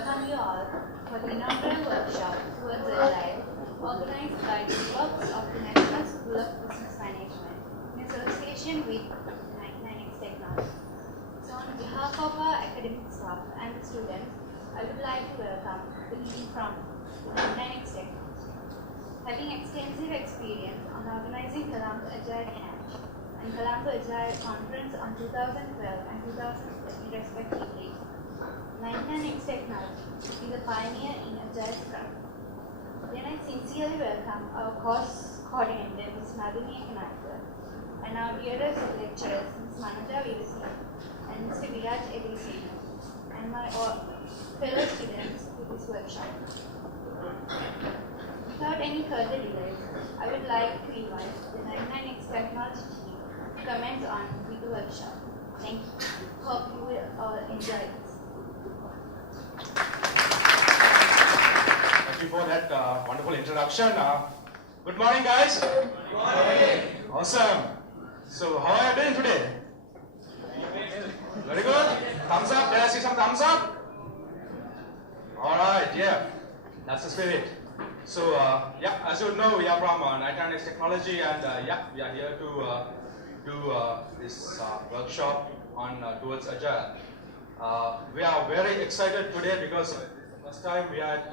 welcome you all for the inaugural workshop towards Agile, organized by the DevOps of the National School of Business Management in association with 99X Technology. So on behalf of our academic staff and the students, I would like to welcome the team from 99X Technology. Having extensive experience on organizing Colombo Agile Camp and Colombo Agile Conference on 2012 and 2013 respectively, 99X Technology is a pioneer in Agile Scrum. Then I sincerely welcome our course coordinator, Ms. Nalini Ekanatha, and our dearest lecturers, Ms. Manaja Virasi and Mr. Viraj Edisena, and my fellow students to this workshop. Without any further delays, I would like to invite the 99X Technology team to comment on the workshop. Thank you. Hope you will all enjoy this. Thank you for that wonderful introduction. Good morning, guys. Good morning. Awesome. So, how are you doing today? Very good. Thumbs up. Let us see some thumbs up. All right. Yeah, that's the spirit. So, yeah, as you know, we are from 99X Technology, and yeah, we are here to do this workshop on towards Agile. We are very excited today because it's the first time we are at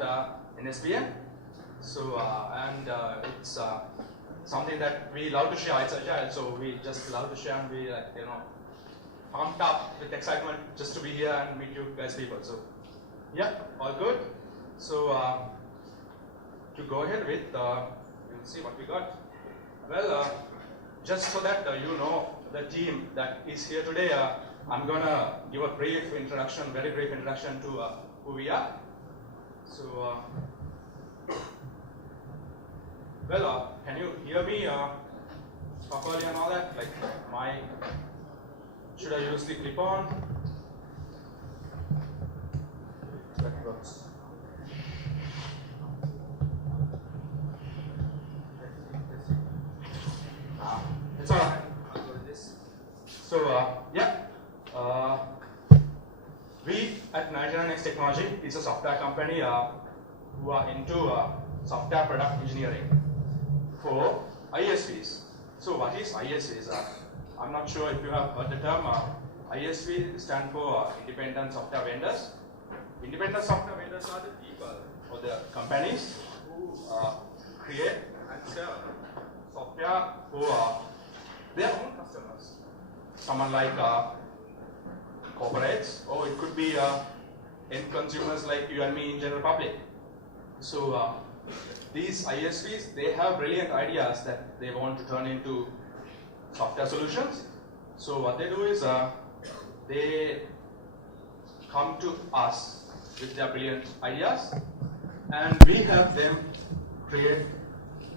NSBM. So, and it's something that we love to share. It's Agile, so we just love to share, and we pumped up with excitement just to be here and meet you guys people. So, yeah, all good. So, to go ahead with, we'll see what we got. Well, just so that you know the team that is here today, I'm gonna give a brief introduction, very brief introduction to who we are. So, well, can you hear me properly and all that? Like should I use the clip-on? That works. It's alright. So, yeah. We at 99X Technology is a software company who are into software product engineering for ISVs. So what is ISVs? I'm not sure if you have heard the term. ISV stands for Independent Software Vendors. Independent software vendors are the people or the companies who create and sell software for their own customers. Someone like corporates, or it could be end consumers like you and me in general public. So these ISVs, they have brilliant ideas that they want to turn into software solutions. So what they do is they come to us with their brilliant ideas, and we help them create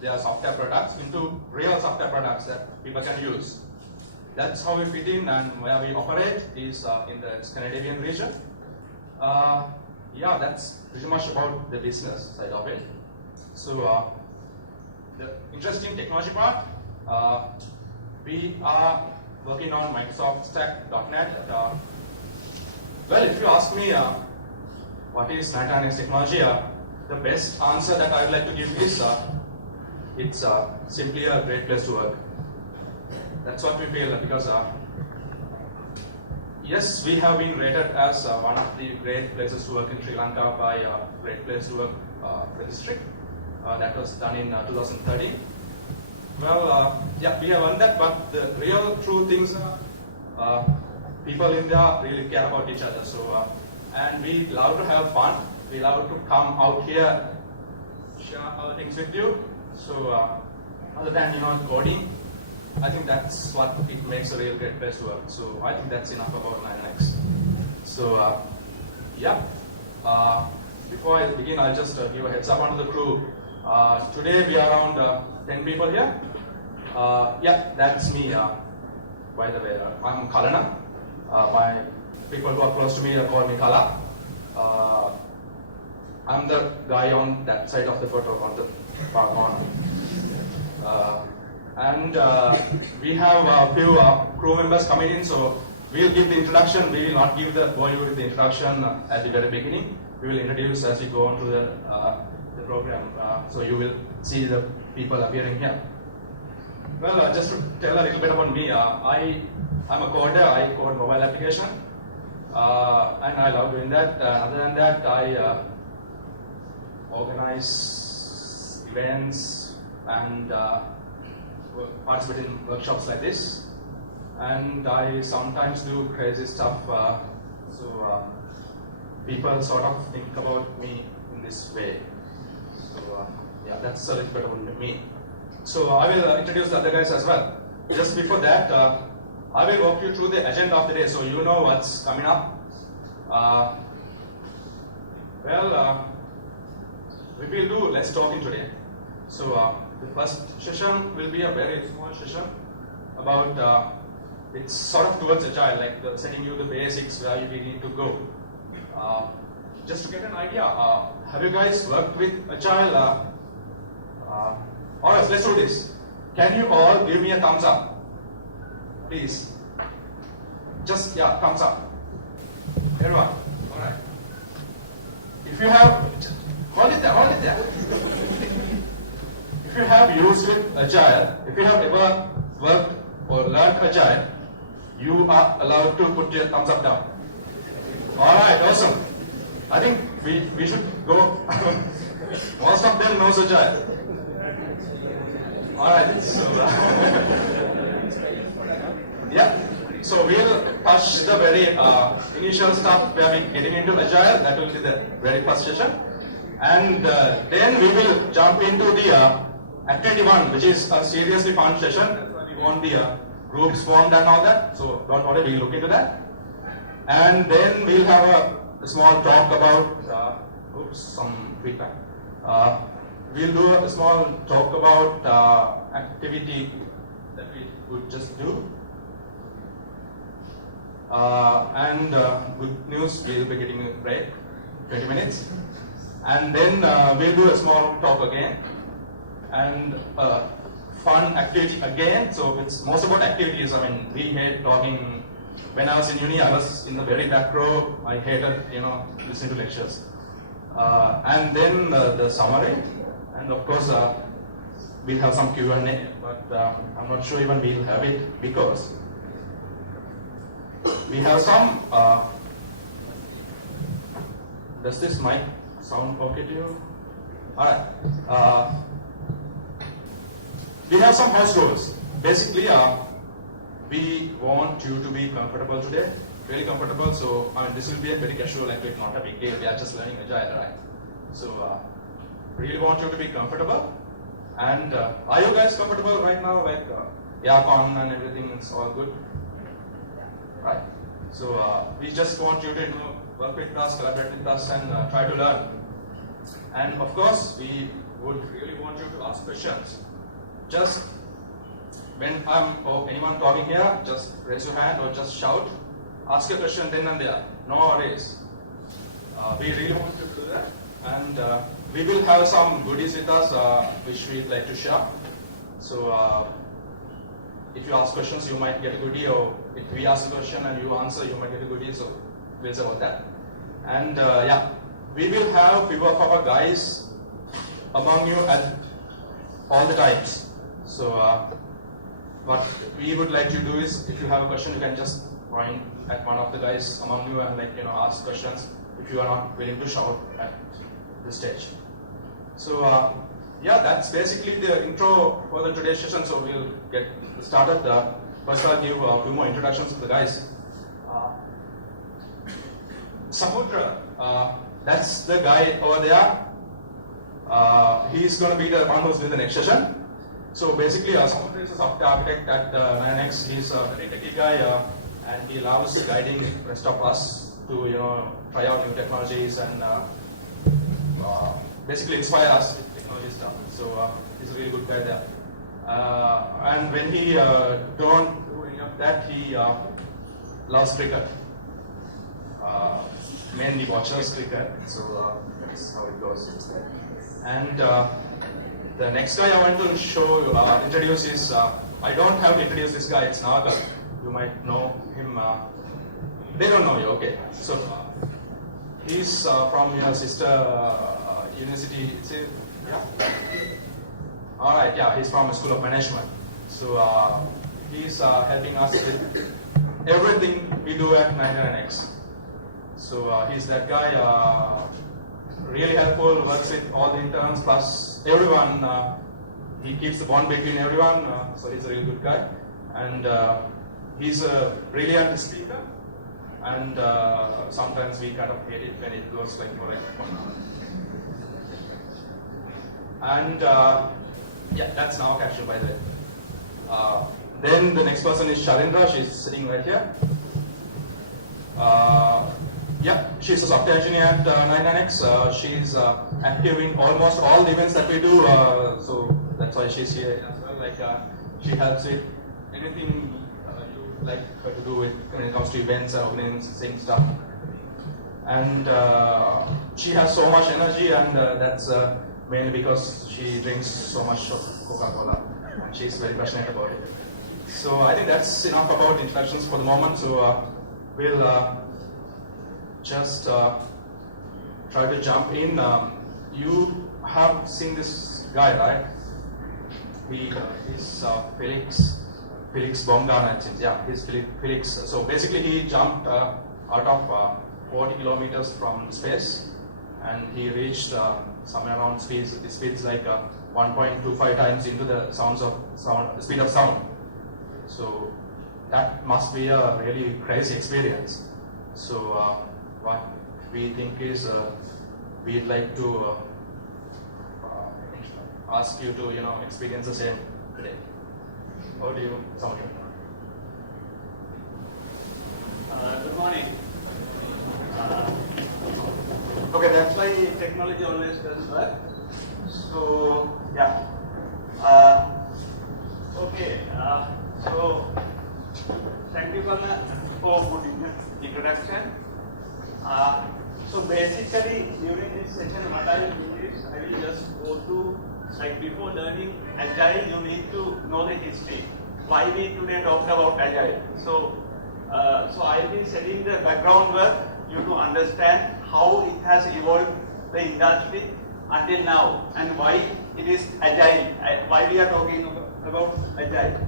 their software products into real software products that people can use. That's how we fit in, and where we operate is in the Scandinavian region. Yeah, that's pretty much about the business side of it. So the interesting technology part, we are working on Microsoft Stack.NET. Well, if you ask me what is 99X Technology, the best answer that I would like to give is it's simply a great place to work. That's what we feel, because yes, we have been rated as one of the great places to work in Sri Lanka by Great Place to Work Registry. That was done in 2013. Well, yeah, we have earned that, but the real true things are people in there really care about each other. So, and we love to have fun. We love to come out here, share our things with you. So, other than coding, I think that's what it makes a real great place to work. So I think that's enough about 99X. So yeah, before I begin, I'll just give a heads up onto the crew. Today we are around 10 people here. Yeah, that's me. By the way, I'm Kalana. My people who are close to me call me Kala. I'm the guy on that side of the photo, on the far corner. And we have a few crew members coming in, so we'll give the introduction. We will not bore you with the introduction at the very beginning. we will introduce as we go on to the program. So you will see the people appearing here. Well, just to tell a little bit about me, I'm a coder. I code mobile application, and I love doing that. Other than that, I organize events and participate in workshops like this. And I sometimes do crazy stuff, so people sort of think about me in this way. So yeah, that's a little bit about me. So I will introduce the other guys as well. Just before that, I will walk you through the agenda of the day, so you know what's coming up. We will do less talking today. So the first session will be a very small session about it's sort of towards Agile, like setting you the basics where you need to go. Just to get an idea, have you guys worked with Agile? Alright, let's do this. Can you all give me a thumbs up? Please. Just, yeah, thumbs up. Everyone. Alright. If you have, hold it there. If you have used with Agile, if you have ever worked or learned Agile, you are allowed to put your thumbs up down. Alright, awesome. I think we should go. Most of them knows Agile. Alright, so yeah. So we'll touch the very initial stuff where we're getting into Agile. That will be the very first session. And then we will jump into the activity 1, which is a seriously fun session. That's why we want the groups formed and all that. So don't worry, we'll look into that. And then we'll have a small talk about, some feedback. We'll do a small talk about activity that we would just do. And good news, we'll be getting a break, 20 minutes. And then we'll do a small talk again. And fun activity again. So it's most about activities. I mean, we hate talking. When I was in uni, I was in the very back row. I hated, listening to lectures. And then the summary. And of course, we'll have some Q&A, but I'm not sure even we'll have it because we have some. Does this mic sound okay to you? Alright. We have some house rules. Basically, we want you to be comfortable today, really comfortable. So, this will be a very casual activity, not a big deal. We are just learning Agile, right? So, really want you to be comfortable. And are you guys comfortable right now? Like aircon and everything is all good, right? So we just want you to work with us, collaborate with us, and try to learn. And of course, we would really want you to ask questions. Just when I'm or anyone talking here, just raise your hand or just shout. Ask a question then and there. No worries. We really want you to do that. And we will have some goodies with us which we'd like to share. So if you ask questions, you might get a goodie, or if we ask a question and you answer, you might get a goodie. So we'll say about that. And yeah, we will have few of our guys among you at all the times. So what we would like to do is, if you have a question, you can just point at one of the guys among you and ask questions if you are not willing to shout at the stage. So yeah, that's basically the intro for the today's session. So we'll get started. First I'll give a few more introductions to the guys. Samudra, that's the guy over there. He's going to be the one who's doing the next session. So basically, Samudra is a software architect at 9X. He's a very techy guy, and he loves guiding the rest of us to try out new technologies and basically inspire us with technology stuff. So he's a really good guy there. And when he don't do any of that, he loves cricket. Mainly watches cricket. So that's how it goes. And the next guy I want to introduce is, I don't have to introduce this guy, it's Nagar. You might know him. They don't know you, okay. So He's from your sister university. Yeah. All right. Yeah, he's from a school of management. So he's helping us with everything we do at 99X. So he's that guy. Really helpful. Works with all the interns plus everyone. He keeps the bond between everyone. So he's a really good guy, and he's a brilliant speaker. And sometimes we kind of hate it when it goes like for like 1 hour. And yeah, that's now captured by the way. Then the next person is Shalindra. She's sitting right here. Yeah, she's a software engineer at 99X. She's active in almost all the events that we do. So that's why she's here as well. Like she helps with anything you like her to do with when it comes to events, openings, same stuff. And she has so much energy, and that's mainly because she drinks so much of Coca-Cola, and she's very passionate about it. So I think that's enough about introductions for the moment. So we'll just try to jump in. You have seen this guy, right? He's Felix Baumgartner, I think. Yeah, he's Felix. So basically, he jumped out of 40 kilometers from space, and he reached somewhere around speeds. The speed's like 1.25 times into the speed of sound. So that must be a really crazy experience. So what we think is we'd like to ask you to experience the same today. How do you, somebody? Good morning. Okay, that's why technology always does work. So yeah. Okay. So thank you for good introduction. So basically, during this session, what I will do is I will just go to, like, before learning Agile, you need to know the history. Why we today talked about Agile. So I will be setting the background work you to understand how it has evolved the industry until now, and why it is Agile, why we are talking about Agile.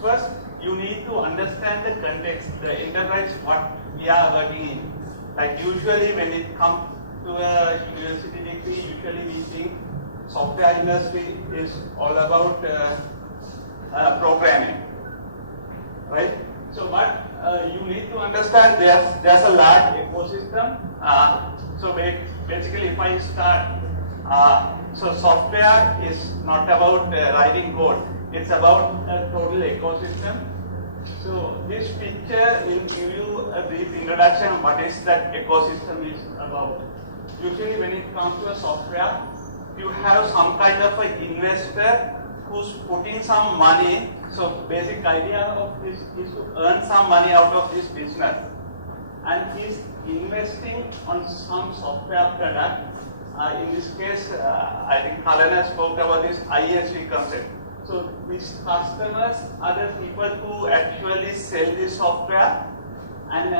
First, you need to understand the context, the enterprise, what we are working in. Like usually when it comes to a university degree, usually we think software industry is all about programming, right? So what you need to understand, there's a large ecosystem. So basically if I start, so software is not about writing code. It's about a total ecosystem. So this picture will give you a brief introduction of what is that ecosystem is about. Usually when it comes to a software, you have some kind of an investor who's putting some money. So basic idea of this is to earn some money out of this business. And he's investing on some software product. In this case, I think Kalana spoke about this ISV concept. So these customers are the people who actually sell this software and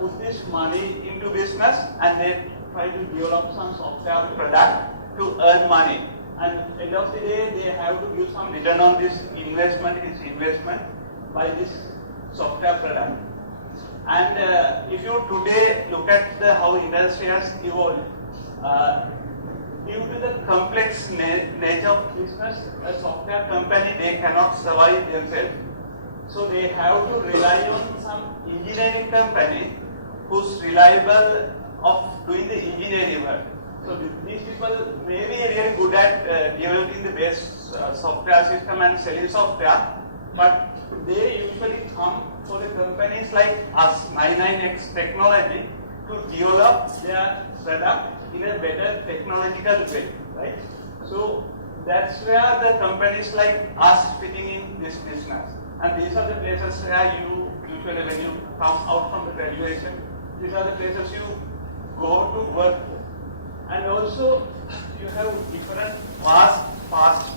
put this money into business, and they try to develop some software product to earn money. And at the end of the day, they have to give some return on this investment, by this software product. And if you today look at how industry has evolved, due to the complex nature of business, a software company, they cannot survive themselves. So they have to rely on some engineering company who's reliable of doing the engineering work. So these people may be really good at developing the best software system and selling software, but they usually come for the companies like us, 99X Technology, to develop their product in a better technological way, right? So that's where the companies like us fitting in this business. And these are the places where you usually, when you come out from the graduation, these are the places you go to work. And also, you have different fast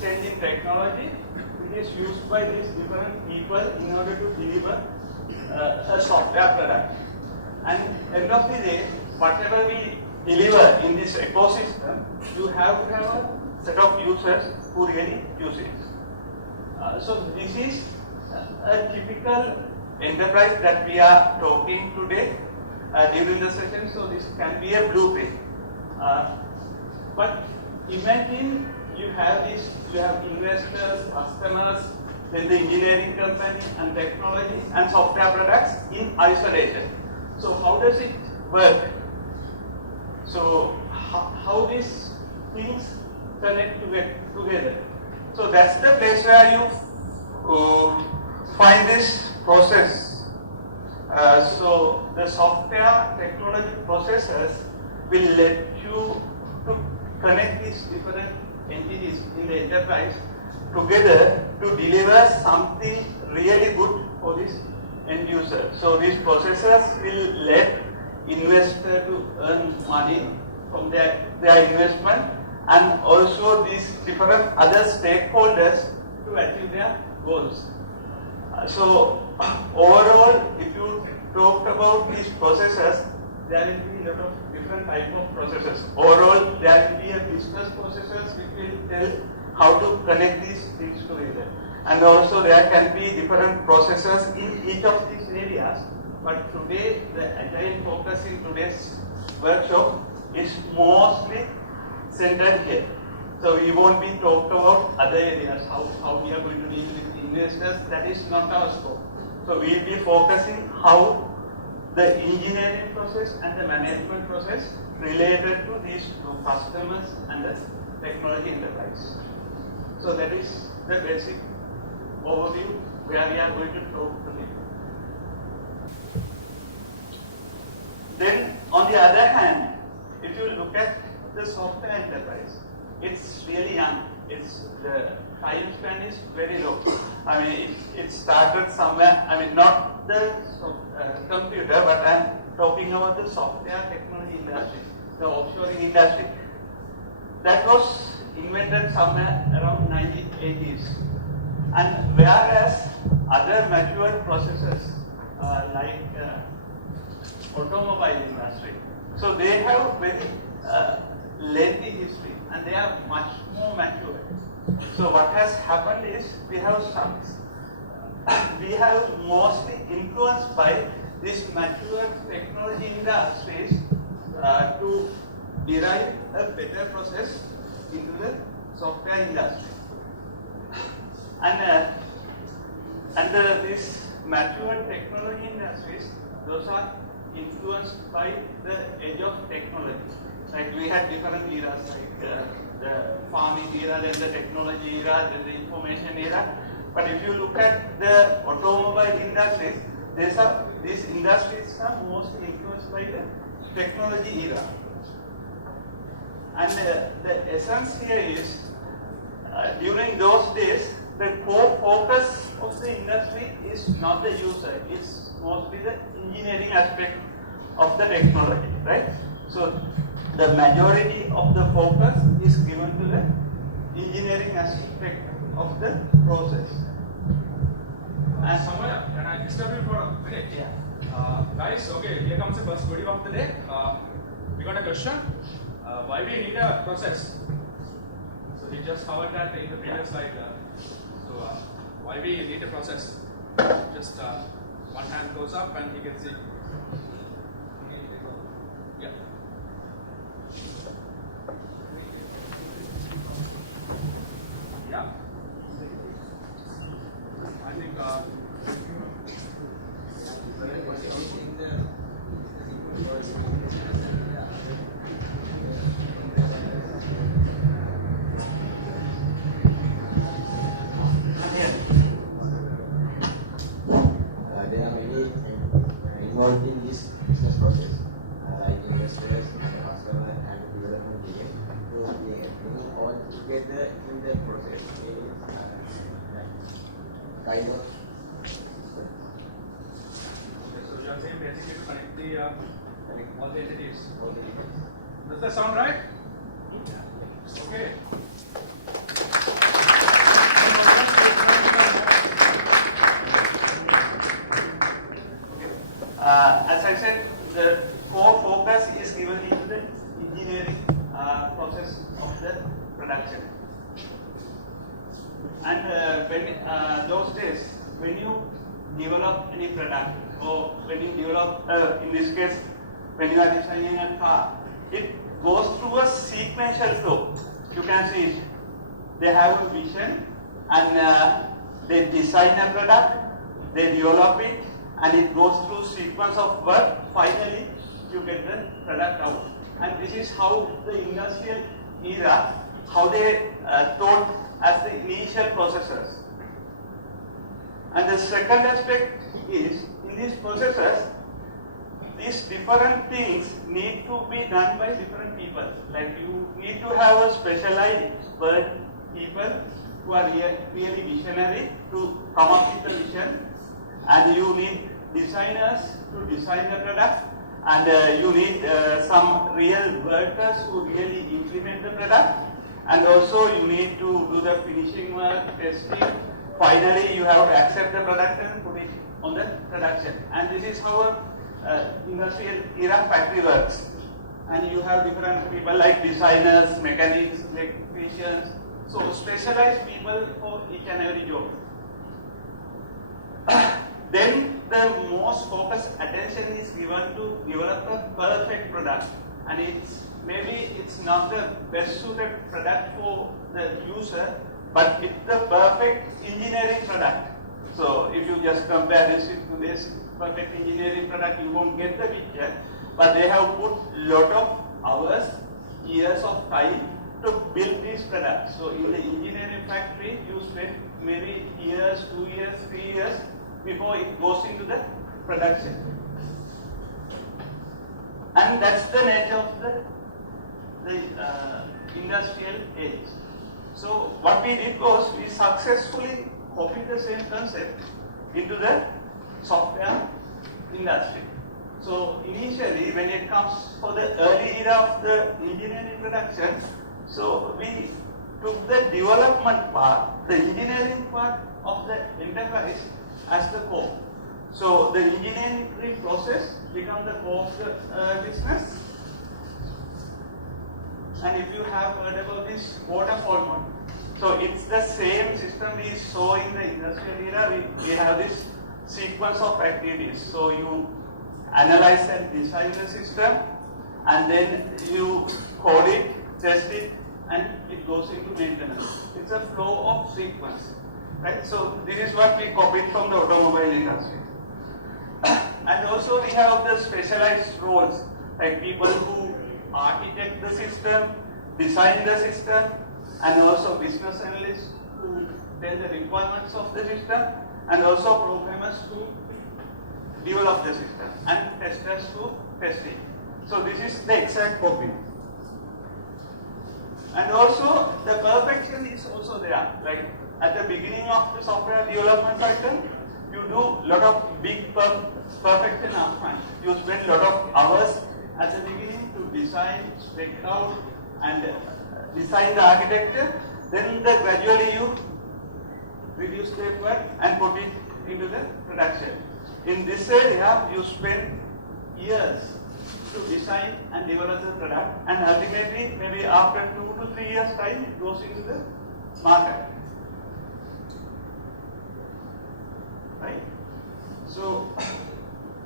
changing technology, it is used by these different people in order to deliver a software product. And end of the day, whatever we deliver in this ecosystem, you have to have a set of users who really use it. So this is a typical enterprise that we are talking today during the session. So this can be a blueprint. But imagine you have investors, customers, then the engineering company and technology and software products in isolation. So how does it work? So how these things connect together? So that's the place where you find this process. So the software technology processes will let you to connect these different entities in the enterprise together to deliver something really good for this end user. So these processes will let investor to earn money from their investment, and also these different other stakeholders to achieve their goals. So overall, if you talk about these processes, there will be a lot of different type of processes. Overall, there will be a business processes which will tell how to connect these things together. And also there can be different processes in each of these areas. But today, the agile focus in today's workshop is mostly centered here. So we won't be talked about other areas, how we are going to deal with investors. That is not our scope. So we will be focusing how the engineering process and the management process related to these two customers and the technology enterprise. So that is the basic overview where we are going to talk today. Then on the other hand, if you look at the software enterprise, it's really young. The time span is very low. I mean, it started somewhere. I mean, not the computer, but I'm talking about the software technology industry, the offshoring industry. That was invented somewhere around 1980s. And whereas other mature processes like automobile industry, so they have very lengthy history and they are much more mature. So what has happened is we have mostly influenced by this mature technology industries to derive a better process into the software industry. And this mature technology industries, those are influenced by the age of technology. Like we had different eras, like the farming era, then the technology era, then the information era. But if you look at the automobile industries, these industries are mostly influenced by the technology era. And the essence here is, during those days, the core focus of the industry is not the user, it's mostly the engineering aspect of the technology, right? So the majority of the focus is given to the engineering aspect of the process. And Samaya, can I disturb you for a minute? Yeah. Guys, okay, here comes the first video of the day. We got a question. Why we need a process? So we just covered that in the previous slide. So why we need a process? Just one hand goes up and you can see. Yeah. Yeah. I think. There are many involved in this business process, like investors, customer, and development team. So bringing all together in the process is kind of. So you are saying basically to connect all the entities. Does that sound right? Okay. as I said, the core focus is given into the engineering process of the production. And when those days, when you develop any product, or when you develop, in this case, when you are designing a car, it goes through a sequential flow. You can see it. They have a vision, and they design a product, they develop it, and it goes through sequence of work. Finally, you get the product out. And this is how the industrial era, how they thought as the initial processes. And the second aspect is, in these processes, these different things need to be done by different people. Like you need to have a specialized expert people who are really visionary to come up with a vision, and you need designers to design the product, and you need some real workers who really implement the product, and also you need to do the finishing work, testing. Finally, you have to accept the product and put it on the production. And this is how industrial era factory works. And you have different people like designers, mechanics, electricians, so specialized people for each and every job. Then the most focused attention is given to develop a perfect product, and it's not the best suited product for the user, but it's the perfect engineering product. So if you just compare this with today's perfect engineering product, you won't get the picture. But they have put lot of hours, years of time to build these products. So in the engineering factory, you spend maybe years, 2 years, 3 years before it goes into the production. And that's the nature of the industrial age. So what we did was we successfully copied the same concept into the software industry. So initially, when it comes for the early era of the engineering production, so we took the development part, the engineering part of the enterprise as the core. So the engineering process becomes the core of the business. And if you have heard about this waterfall model, so it's the same system we saw in the industrial era. We have this sequence of activities. So you analyze and design the system, and then you code it, test it, and it goes into maintenance. It's a flow of sequence, right? So this is what we copied from the automobile industry. And also we have the specialized roles, like people who architect the system, design the system, and also business analysts who tell the requirements of the system, and also programmers who develop the system, and testers who test it. So this is the exact copy. And also the perfection is also there. Like at the beginning of the software development cycle, you do a lot of big perfection upfront. You spend a lot of hours at the beginning to design, spec it out, and design the architecture. Then gradually you reduce the effort and put it into the production. In this area, you spend years to design and develop the product, and ultimately, maybe after 2 to 3 years' time, it goes into the market. Right? So,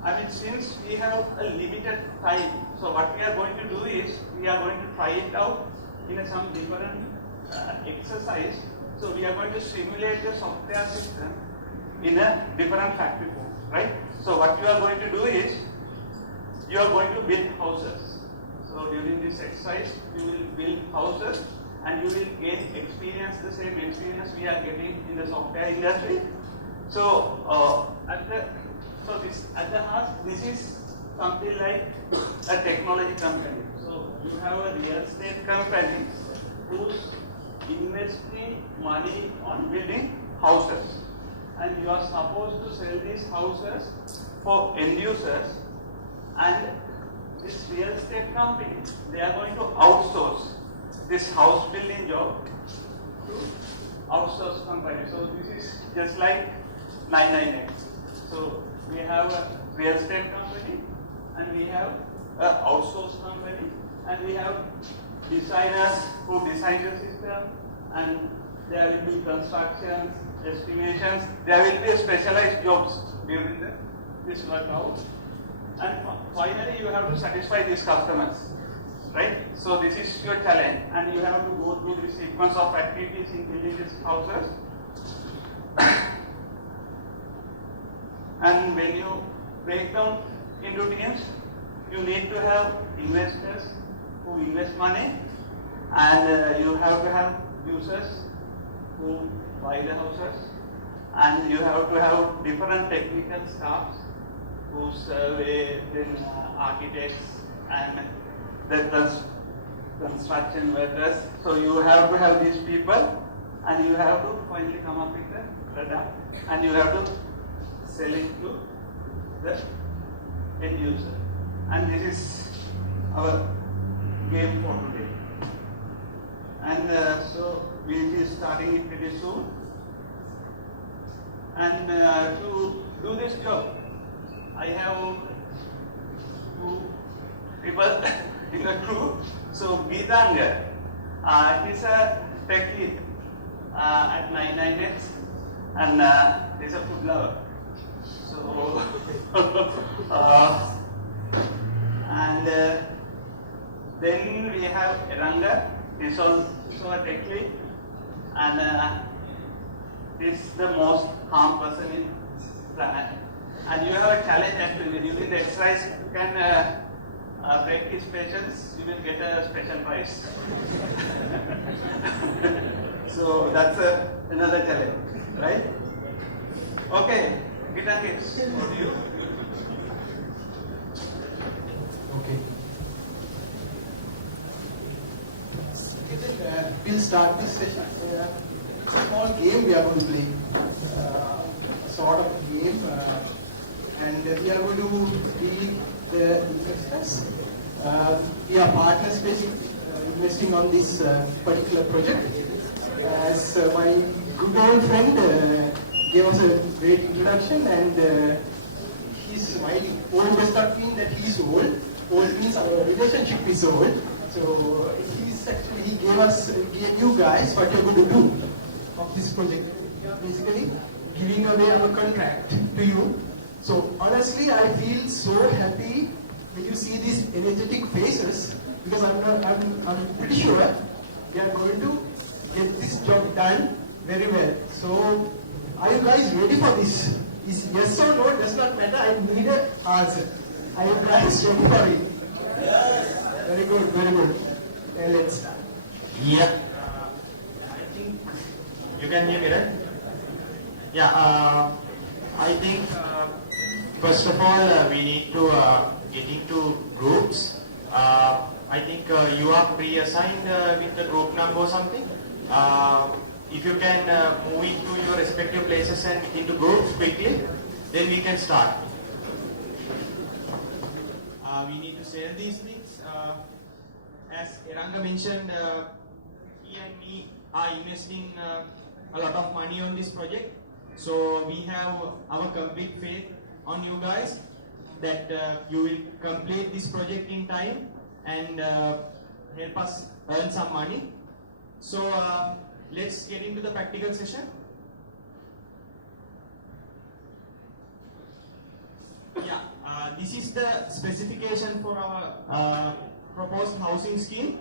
I mean, since we have a limited time, so what we are going to do is, we are going to try it out in some different exercise. So, we are going to simulate the software system in a different factory form, right? So, what you are going to do is, you are going to build houses. So, during this exercise, you will build houses, and you will gain experience, the same experience we are getting in the software industry. So, at the heart, this is something like a technology company. So, you have a real estate company who's investing money on building houses, and you are supposed to sell these houses for end users, and this real estate company, they are going to outsource this house building job to outsource company. So this is just like 998. So we have a real estate company, and we have an outsourced company, and we have designers who design the system, and there will be constructions, estimations, there will be specialized jobs during this workout. And finally, you have to satisfy these customers, right? So this is your challenge, and you have to go through this sequence of activities in building these houses. And when you break down into teams, you need to have investors who invest money, and you have to have users who buy the houses, and you have to have different technical staffs who survey, then architects and the construction workers. So you have to have these people, and you have to finally come up with the product, and you have to sell it to the end user. And this is our game for today. And so we will be starting it pretty soon. And to do this job, I have two people in the crew. So Geetanga, he's a tech lead at 99x, and he's a food lover. So, and then we have Eranga, he's also a tech lead, and he's the most calm person in planet. And you have a challenge actually. During the exercise, you can break his patience, you will get a special prize. So that's another challenge, right? Okay, Geetanga, what do you? Okay. We'll start this session. It's a small game we are going to play. Sort of game. And we are going to be the investors. We are partners basically investing on this particular project. As my good old friend gave us a great introduction, and he's smiling. Old does not mean that he's old. Old means our relationship is old. So he gave you guys what you're going to do of this project. We are basically giving away our contract to you. So honestly, I feel so happy when you see these energetic faces, because I'm pretty sure we are going to get this job done very well. So are you guys ready for this? Is yes or no does not matter. I need an answer. Are you guys ready for it? Yes. Very good, very good. Then let's start. Yeah. I think you can hear me, right? Yeah. I think first of all we need to get into groups. I think you are pre-assigned with the group number or something. If you can move into your respective places and into groups quickly, then we can start. We need to share these things. As Eranga mentioned, he and me are investing a lot of money on this project. So we have our complete faith on you guys that you will complete this project in time and help us earn some money. So let's get into the practical session. Yeah, this is the specification for our proposed housing scheme.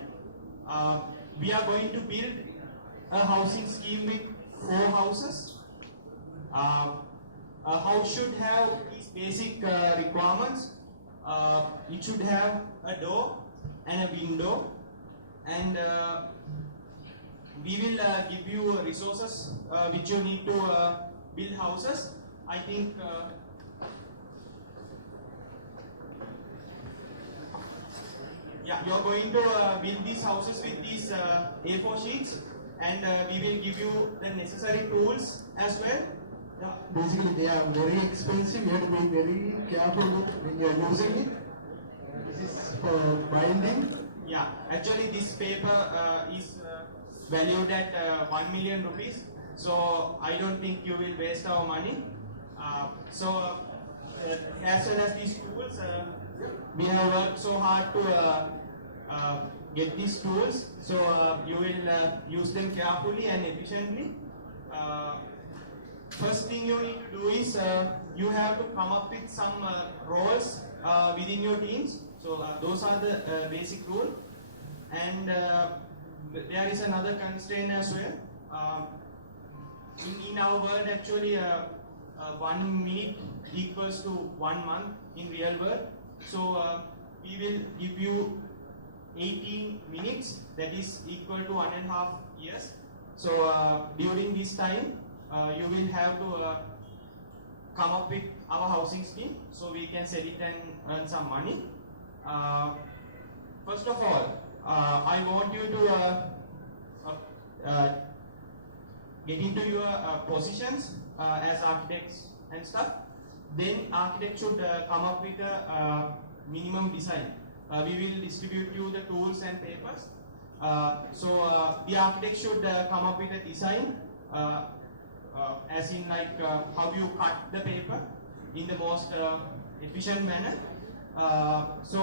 We are going to build a housing scheme with 4 houses. A house should have these basic requirements. It should have a door and a window, and we will give you resources which you need to build houses. I think you're going to build these houses with these A4 sheets, and we will give you the necessary tools as well. Yeah, basically they are very expensive. You have to be very careful when you are using it. This is for binding. Yeah, actually this paper is valued at 1 million rupees. So I don't think you will waste our money. So as well as these tools. We have worked so hard to get these tools, so you will use them carefully and efficiently. First thing you need to do is you have to come up with some roles within your teams. So those are the basic rules. And there is another constraint as well. In our world, actually, 1 minute equals to 1 month in real world. So we will give you 18 minutes, that is equal to 1.5 years. So during this time, you will have to come up with our housing scheme so we can sell it and earn some money. First of all, I want you to get into your positions as architects and stuff. Then architect should come up with a minimum design. We will distribute you the tools and papers. So the architect should come up with a design, as in like how you cut the paper in the most efficient manner. So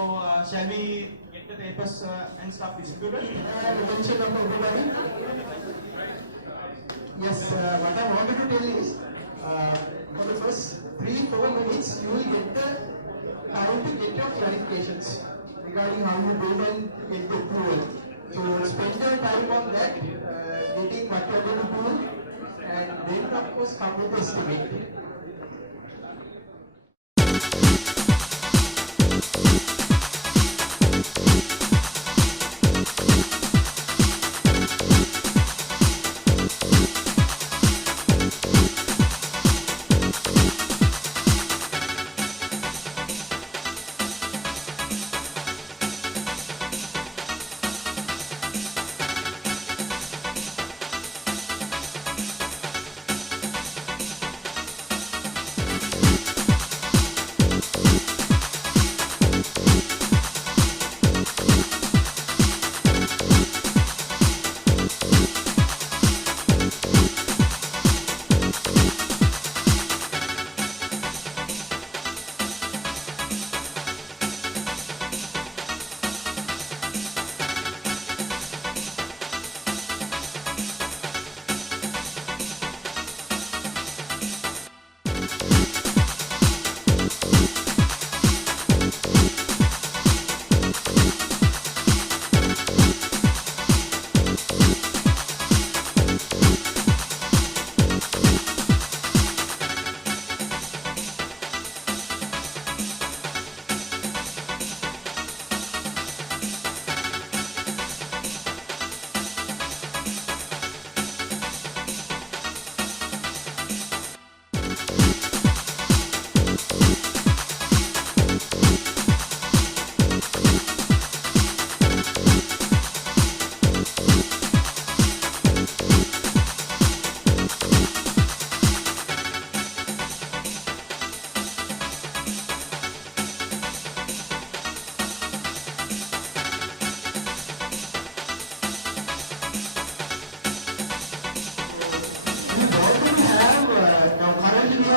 shall we get the papers and stuff distributed? Attention of everybody. Yes, what I wanted to tell is, for the first 3-4 minutes, you will get the time to get your clarifications regarding how you build and get the approval. So spend your time on that, getting what you are going to do, and then of course come with the estimate.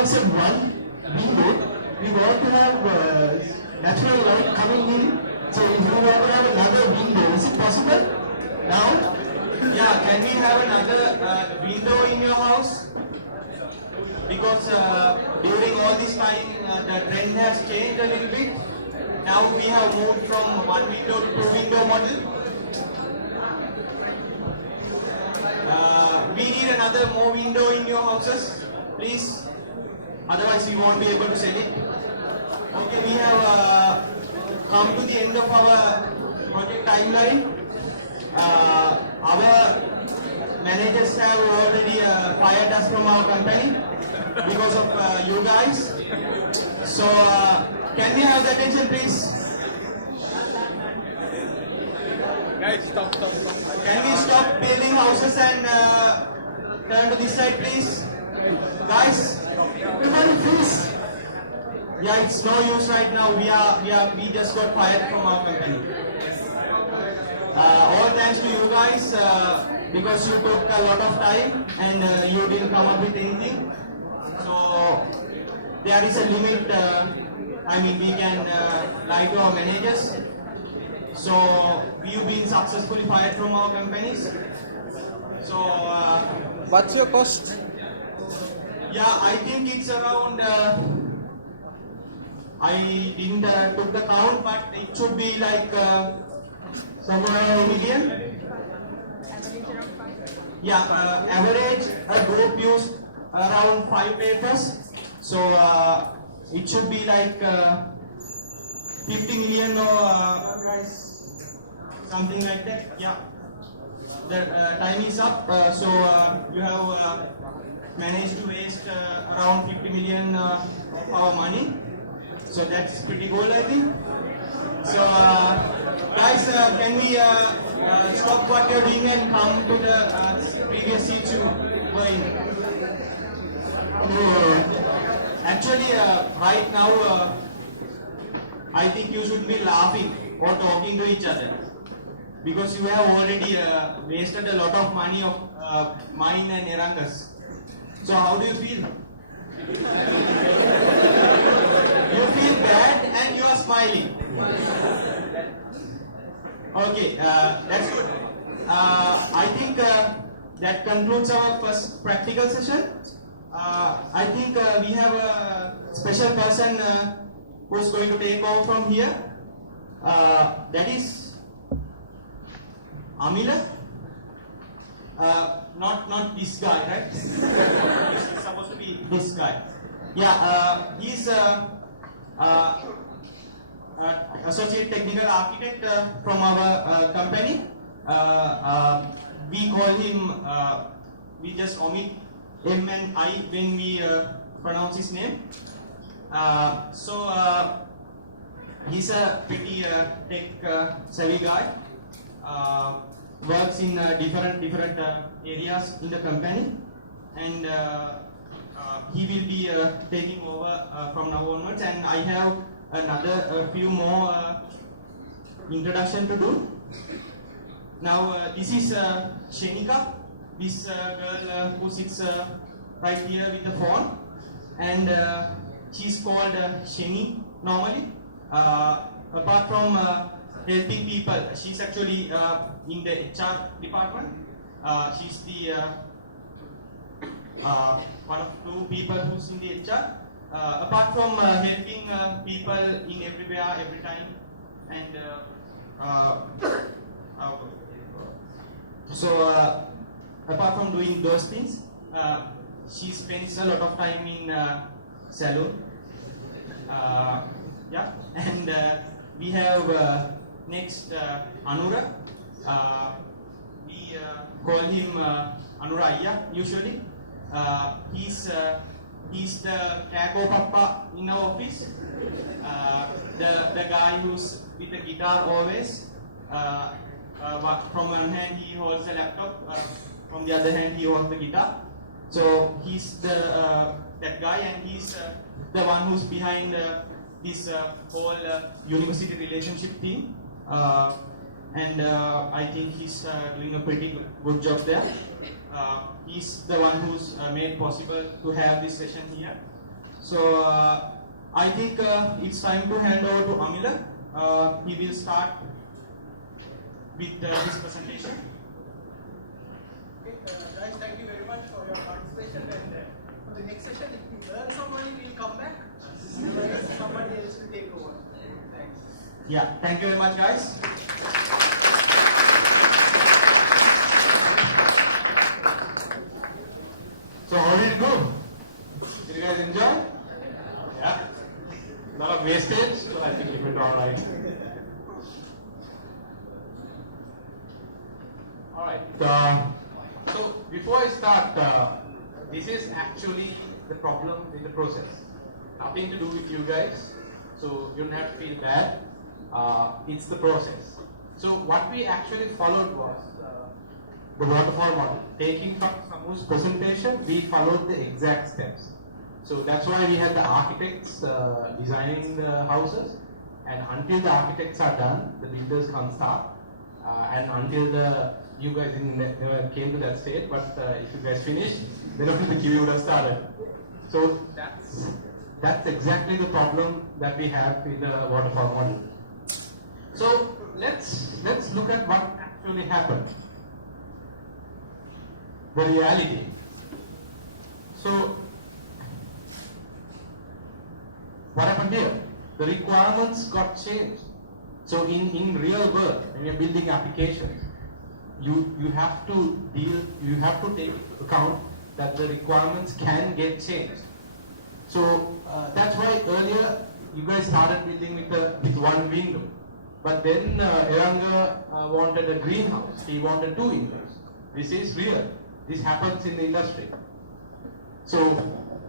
Said one window, we want to have natural light coming in. So if you want to have another window, is it possible now? Yeah, can we have another window in your house? Because during all this time, the trend has changed a little bit. Now we have moved from 1 window to 2 window model. We need another more window in your houses, please. Otherwise, we won't be able to sell it. Okay, we have come to the end of our project timeline. Our managers have already fired us from our company because of you guys. So, can we have the attention, please? Guys, stop. Can we stop building houses and turn to this side, please? Guys, Everybody please. yeah, it's no use right now. We just got fired from our company. All thanks to you guys because you took a lot of time and you didn't come up with anything. So there is a limit. We can lie to our managers. So we've been successfully fired from our companies. So What's your cost? yeah, I think it's around. I didn't took the count, but it should be like somewhere a million. Yeah, average a group used around 5 papers, so it should be like 50 million or something like that. Yeah, the time is up, so you have managed to waste around 50 million of our money, so that's pretty good, I think. So guys, can we stop what you're doing and come to the previous seat you were in? Actually, right now, I think you should be laughing or talking to each other, because you have already wasted a lot of money of mine and Eranga's. So how do you feel? You feel bad and you are smiling. Okay, that's good. I think that concludes our first practical session. I think we have a special person who's going to take over from here. That is Amila. Not this guy, right? It's supposed to be this guy. Yeah, he's associate technical architect from our company. We call him, we just omit M and I when we pronounce his name. So he's a pretty tech savvy guy. Works in different areas in the company, and he will be taking over from now onwards. And I have a few more introduction to do. Now this is Shenika, this girl who sits right here with the phone, and she's called Sheni normally. Apart from helping people, she's actually in the HR department. She's the one of 2 people who's in the HR. Apart from helping people in everywhere, every time, and so apart from doing those things, she spends a lot of time in salon. Yeah, and we have next Anura. We call him Anuraya usually. He's the Kako Papa in our office. The guy who's with the guitar always. But from one hand he holds the laptop, from the other hand he holds the guitar. So he's that guy, and he's the one who's behind this whole university relationship team. And I think he's doing a pretty good job there. He's the one who's made possible to have this session here. So I think it's time to hand over to Amila. He will start with his presentation. Okay, guys, thank you very much for your participation. And for the next session, if we learn somebody, we'll come back. Otherwise, somebody else will take over. Thanks. Yeah, thank you very much, guys. So how did it go? Did you guys enjoy? Yeah. Lot of wastage, so I think it went all right. All right. So before I start, this is actually the problem in the process. Nothing to do with you guys, so you don't have to feel bad. It's the process. So what we actually followed was the waterfall model. Taking from Samu's presentation, we followed the exact steps. So that's why we had the architects designing the houses, and until the architects are done, the builders can't start. And until you guys never came to that state, but if you guys finished, then only the QE would have started. So that's exactly the problem that we have in the waterfall model. So let's look at what actually happened. The reality. So what happened here? The requirements got changed. So in real world, when you're building applications, you have to take into account that the requirements can get changed. So that's why earlier you guys started building with one window, but then Eranga wanted a greenhouse. He wanted 2 windows. This is real. This happens in the industry. So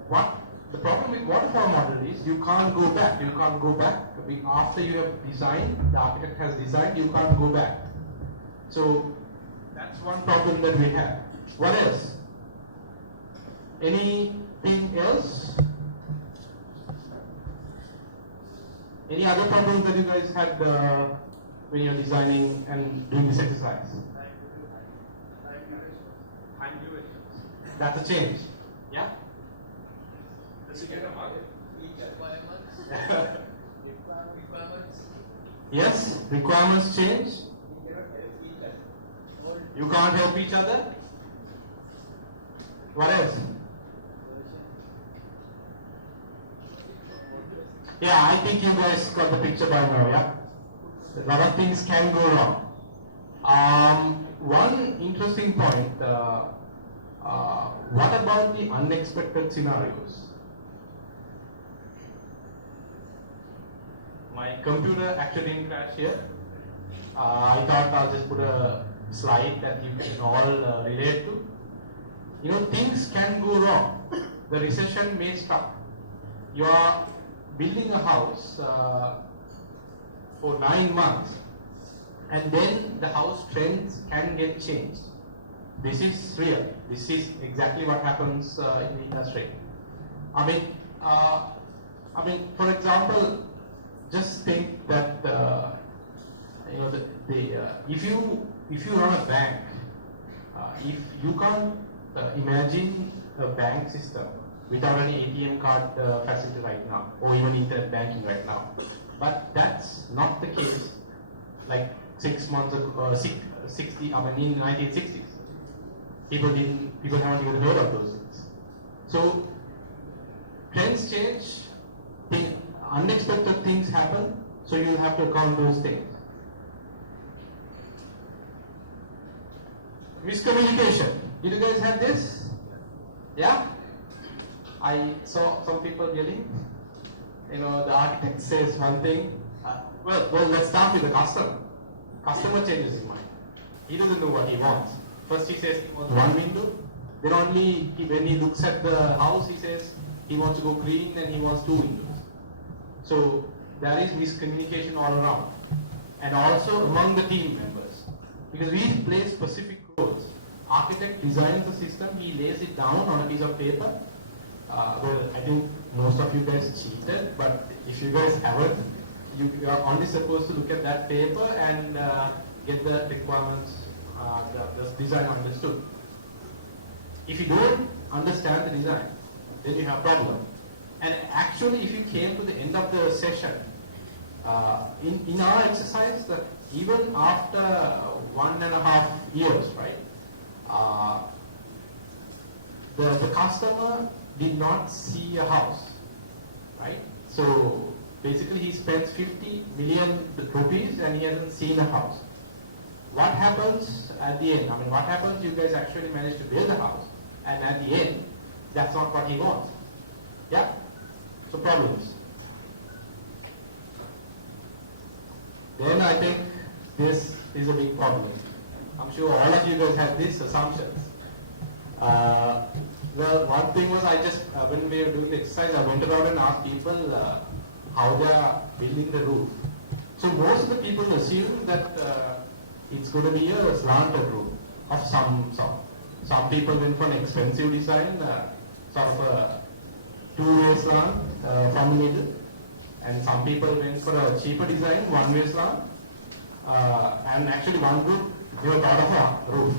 what the problem with waterfall model is, you can't go back. You can't go back after you have designed. The architect has designed. You can't go back. So that's one problem that we have. What else? Anything else? Any other problems that you guys had when you're designing and doing this exercise? Time duration. That's a change. Yeah? Yes, requirements change. You can't help each other. What else? Yeah, I think you guys got the picture by now, yeah? A lot of things can go wrong. One interesting point, what about the unexpected scenarios? My computer actually didn't crash here. I thought I'll just put a slide that you can all relate to. You know, things can go wrong. The recession may strike. You are building a house for 9 months, and then the house trends can get changed. This is real. This is exactly what happens in the industry. I mean, for example, just think that you know if you run a bank, if you can't imagine a bank system without any ATM card facility right now, or even internet banking right now. But that's not the case like 6 months ago, in 1960s. People haven't even heard of those things. So trends change, unexpected things happen, so you have to account those things. Miscommunication. Did you guys have this? Yeah? I saw some people yelling. You know, the architect says one thing. Well, let's start with the customer. Customer changes his mind. He doesn't know what he wants. First he says he wants one window. Then only when he looks at the house, he says he wants to go green and he wants 2 windows. So there is miscommunication all around. And also among the team members. Because we play specific roles. Architect designs the system, he lays it down on a piece of paper. Well, I think most of you guys cheated, but if you guys haven't, you are only supposed to look at that paper and get the requirements, the design understood. If you don't understand the design, then you have a problem. And actually, if you came to the end of the session, in our exercise, that even after 1.5 years, right, the customer did not see a house, right? So basically he spends 50 million rupees and he hasn't seen a house. What happens at the end? I mean, what happens? You guys actually manage to build a house, and at the end, that's not what he wants. Yeah? So problems. Then I think this is a big problem. I'm sure all of you guys have these assumptions. Well, one thing was when we were doing the exercise, I went around and asked people how they are building the roof. So most of the people assume that it's going to be a slanted roof of some sort. Some people went for an expensive design, sort of a 2-way slant from the middle. And some people went for a cheaper design, 1-way slant. And actually one group, they were thought of a roof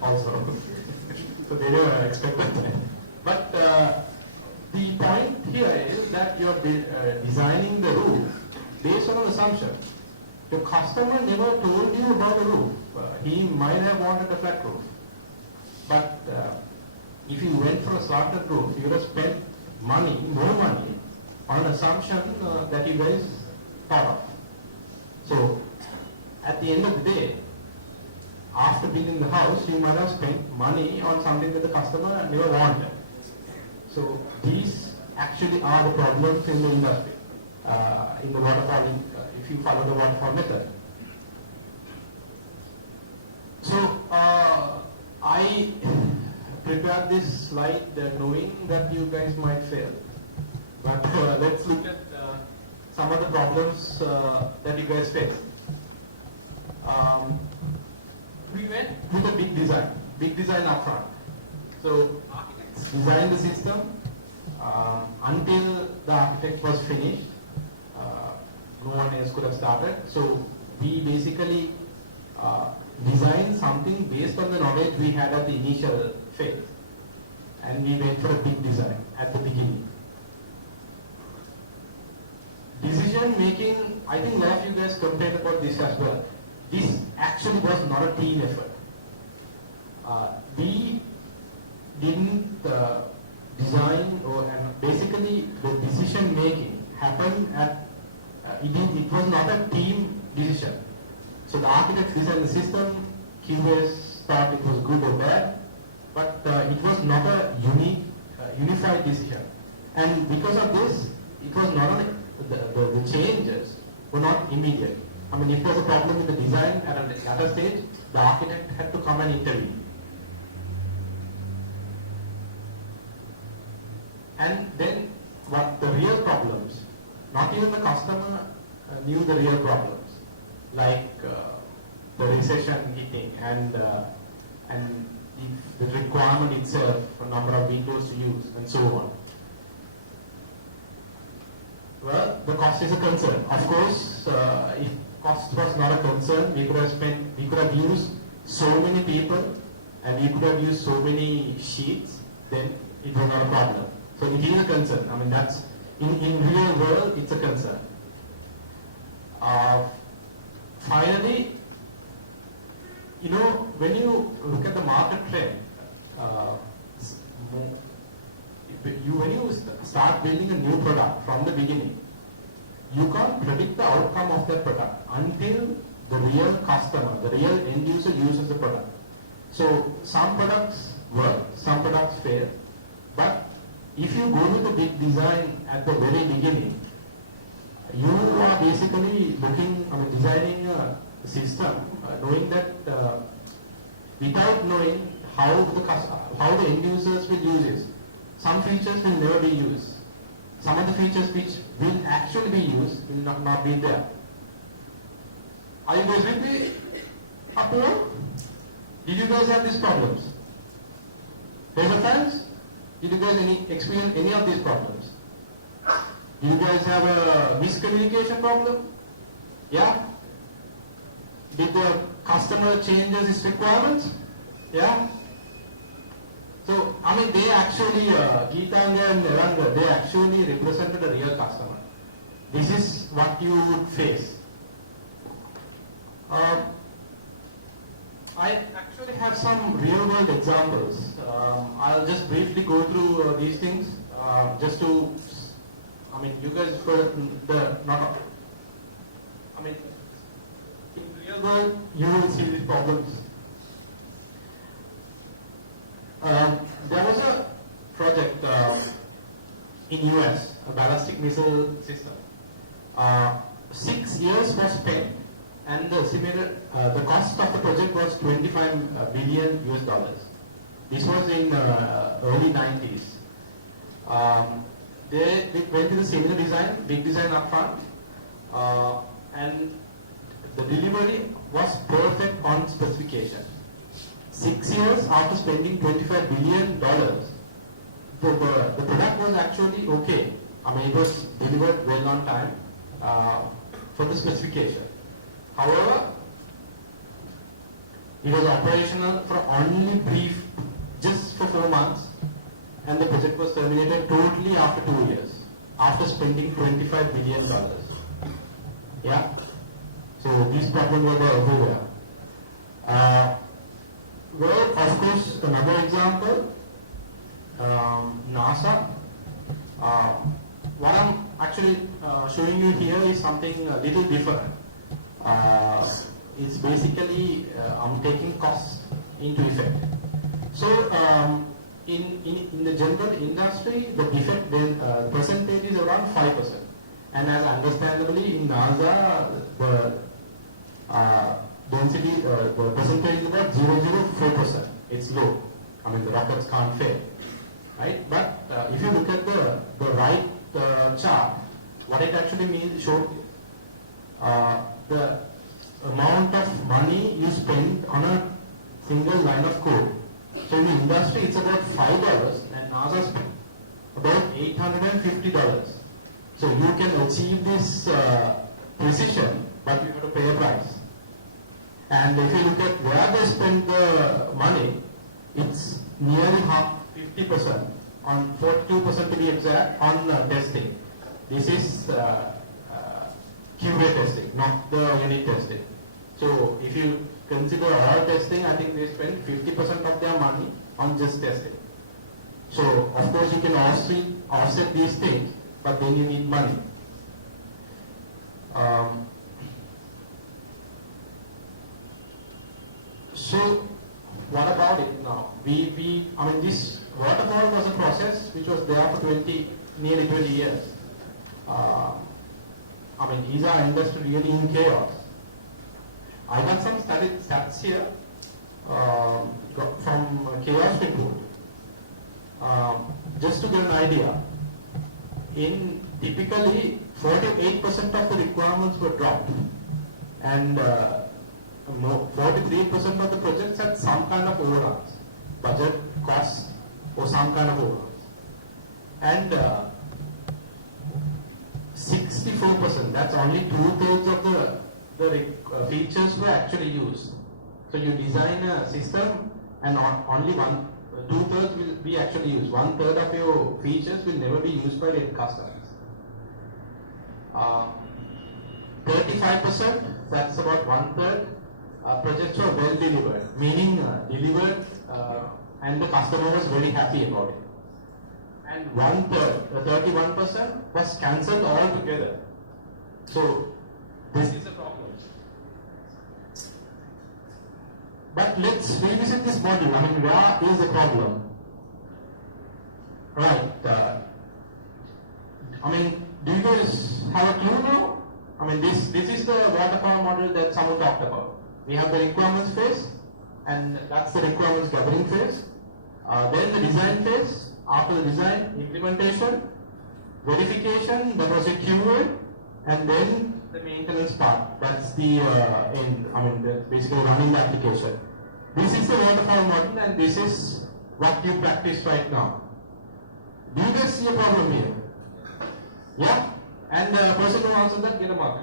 also. So they were expected that. But the point here is that you're designing the roof based on an assumption. Your customer never told you about the roof. He might have wanted a flat roof. But if you went for a slanted roof, you would have spent money, more money, on an assumption that you guys thought of. So, at the end of the day, after building the house, you might have spent money on something that the customer never wanted. So, these actually are the problems in the industry, in the waterfalling, if you follow the waterfall method. So, I prepared this slide knowing that you guys might fail. But let's look at some of the problems that you guys face. We went with a big design upfront. So architects designed the system until the architect was finished. No one else could have started. So we basically designed something based on the knowledge we had at the initial phase. And we went for a big design at the beginning. Decision making, I think a lot of you guys complained about this as well. This actually was not a team effort. We didn't design, and basically the decision making happened at, it was not a team decision. So the architects designed the system, QAs thought it was good or bad, but it was not a unified decision. And because of this, it was not only, the changes were not immediate. I mean, if there was a problem with the design at a later stage, the architect had to come and intervene. And then what the real problems, not even the customer knew the real problems, like the recession hitting and the requirement itself, a number of windows to use, and so on. Well, the cost is a concern. Of course, if cost was not a concern, we could have used so many people, and we could have used so many sheets, then it was not a problem. So it is a concern. I mean, that's, in real world, it's a concern. Finally, when you look at the market trend, when you start building a new product from the beginning, you can't predict the outcome of that product until the real customer, the real end user uses the product. So some products work, some products fail, but if you go with the big design at the very beginning, you are basically designing a system, knowing that without knowing how the end users will use it. Some features will never be used. Some of the features which will actually be used will not be there. Are you guys with me? Up here? Did you guys have these problems? Raise your hands. Did you guys experience any of these problems? Did you guys have a miscommunication problem? Yeah? Did the customer change his requirements? Yeah? So, they actually, Geetanga and Niranga, they actually represented a real customer. This is what you would face. I actually have some real world examples. I'll just briefly go through these things, just to, you guys in real world, you will see these problems. There was a project in US, a ballistic missile system. 6 years was spent, and the cost of the project was $25 billion US. This was in early 90s. They went with a similar design, big design upfront, and the delivery was perfect on specification. 6 years after spending $25 billion, the product was actually okay. It was delivered well on time for the specification. However, it was operational for only just for 4 months, and the project was terminated totally after 2 years. after spending $25 billion. Yeah? So these problems were there everywhere. Well, of course, another example, NASA. What I'm actually showing you here is something a little different. It's basically, I'm taking costs into effect. So, in the general industry, the defect percentage is around 5%. And as understandably, in NASA, the density, the percentage is about 0.04%. It's low. I mean, the rockets can't fail, right? But if you look at the right chart, what it actually means, showed the amount of money you spend on a single line of code. So in the industry, it's about $5, and NASA spent about $850. So you can achieve this precision, but you have to pay a price. And if you look at where they spend the money, it's nearly half, 50%, on 42% to be exact, on testing. This is QA testing, not the unit testing. So if you consider all testing, I think they spend 50% of their money on just testing. So of course you can offset these things, but then you need money. So what about it now? I mean, this waterfall was a process which was there for nearly 20 years. I mean, is our industry really in chaos? I got some stats here from Chaos Report. Just to get an idea, typically 48% of the requirements were dropped, and 43% of the projects had some kind of overruns, budget, cost, or some kind of overruns. And 64%, that's only 2/3 of the features were actually used. So you design a system and only 2/3 will be actually used. 1/3 of your features will never be used by the customers. 35%, that's about 1/3, projects were well delivered, meaning delivered and the customer was very happy about it. And 1/3, 31%, was cancelled altogether. So this is a problem. But let's revisit this model. I mean, where is the problem? Right. I mean, do you guys have a clue now? I mean, this is the waterfall model that Samu talked about. We have the requirements phase, and that's the requirements gathering phase. Then the design phase. After the design, implementation, verification, that was a QA, and then the maintenance part. That's the end. I mean, basically running the application. This is the waterfall model, and this is what you practice right now. Do you guys see a problem here? Yeah? And the person who answered that, get a mark.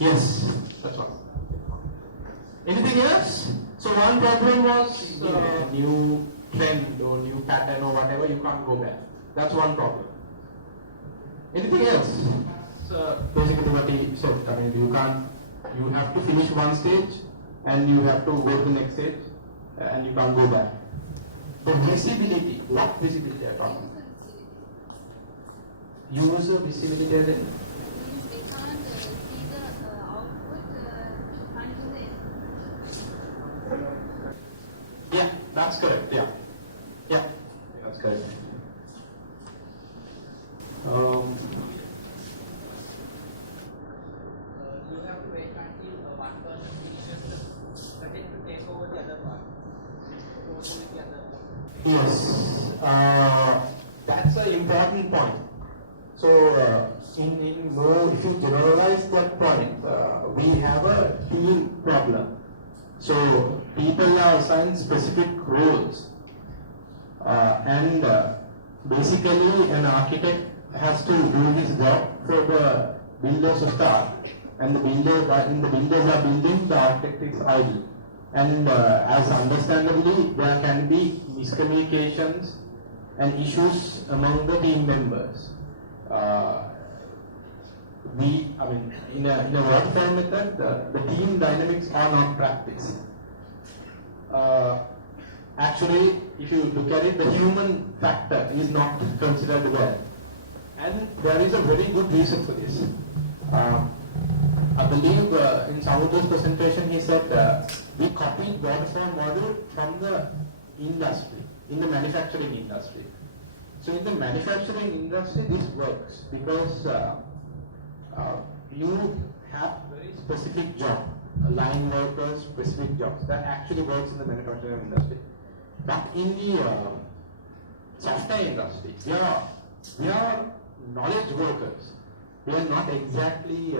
Yes, that's one. Anything else? So one problem was new trend or new pattern or whatever, you can't go back. That's one problem. Anything else? So basically what he said, I mean, you have to finish one stage and you have to go to the next stage and you can't go back. The visibility, what visibility are you talking about? User visibility then? They can't see the output until the end. Yeah, that's correct. Yeah, that's correct. You have to wait until one person finishes the project to take over the other part. Yes, that's an important point. So, if you generalize that point, we have a team problem. So, people are assigned specific roles, and basically, an architect has to do his job for the builders to start, and the builders are building, the architect is idle. and as understandably there can be miscommunications and issues among the team members. In a waterfall method, the team dynamics are not practiced. Actually, if you look at it, the human factor is not considered well. And there is a very good reason for this. I believe in Samudra's presentation he said we copied waterfall model from the industry, in the manufacturing industry. So in the manufacturing industry this works because you have very specific job, line workers, specific jobs that actually works in the manufacturing industry. But in the software industry, we are knowledge workers. We are not exactly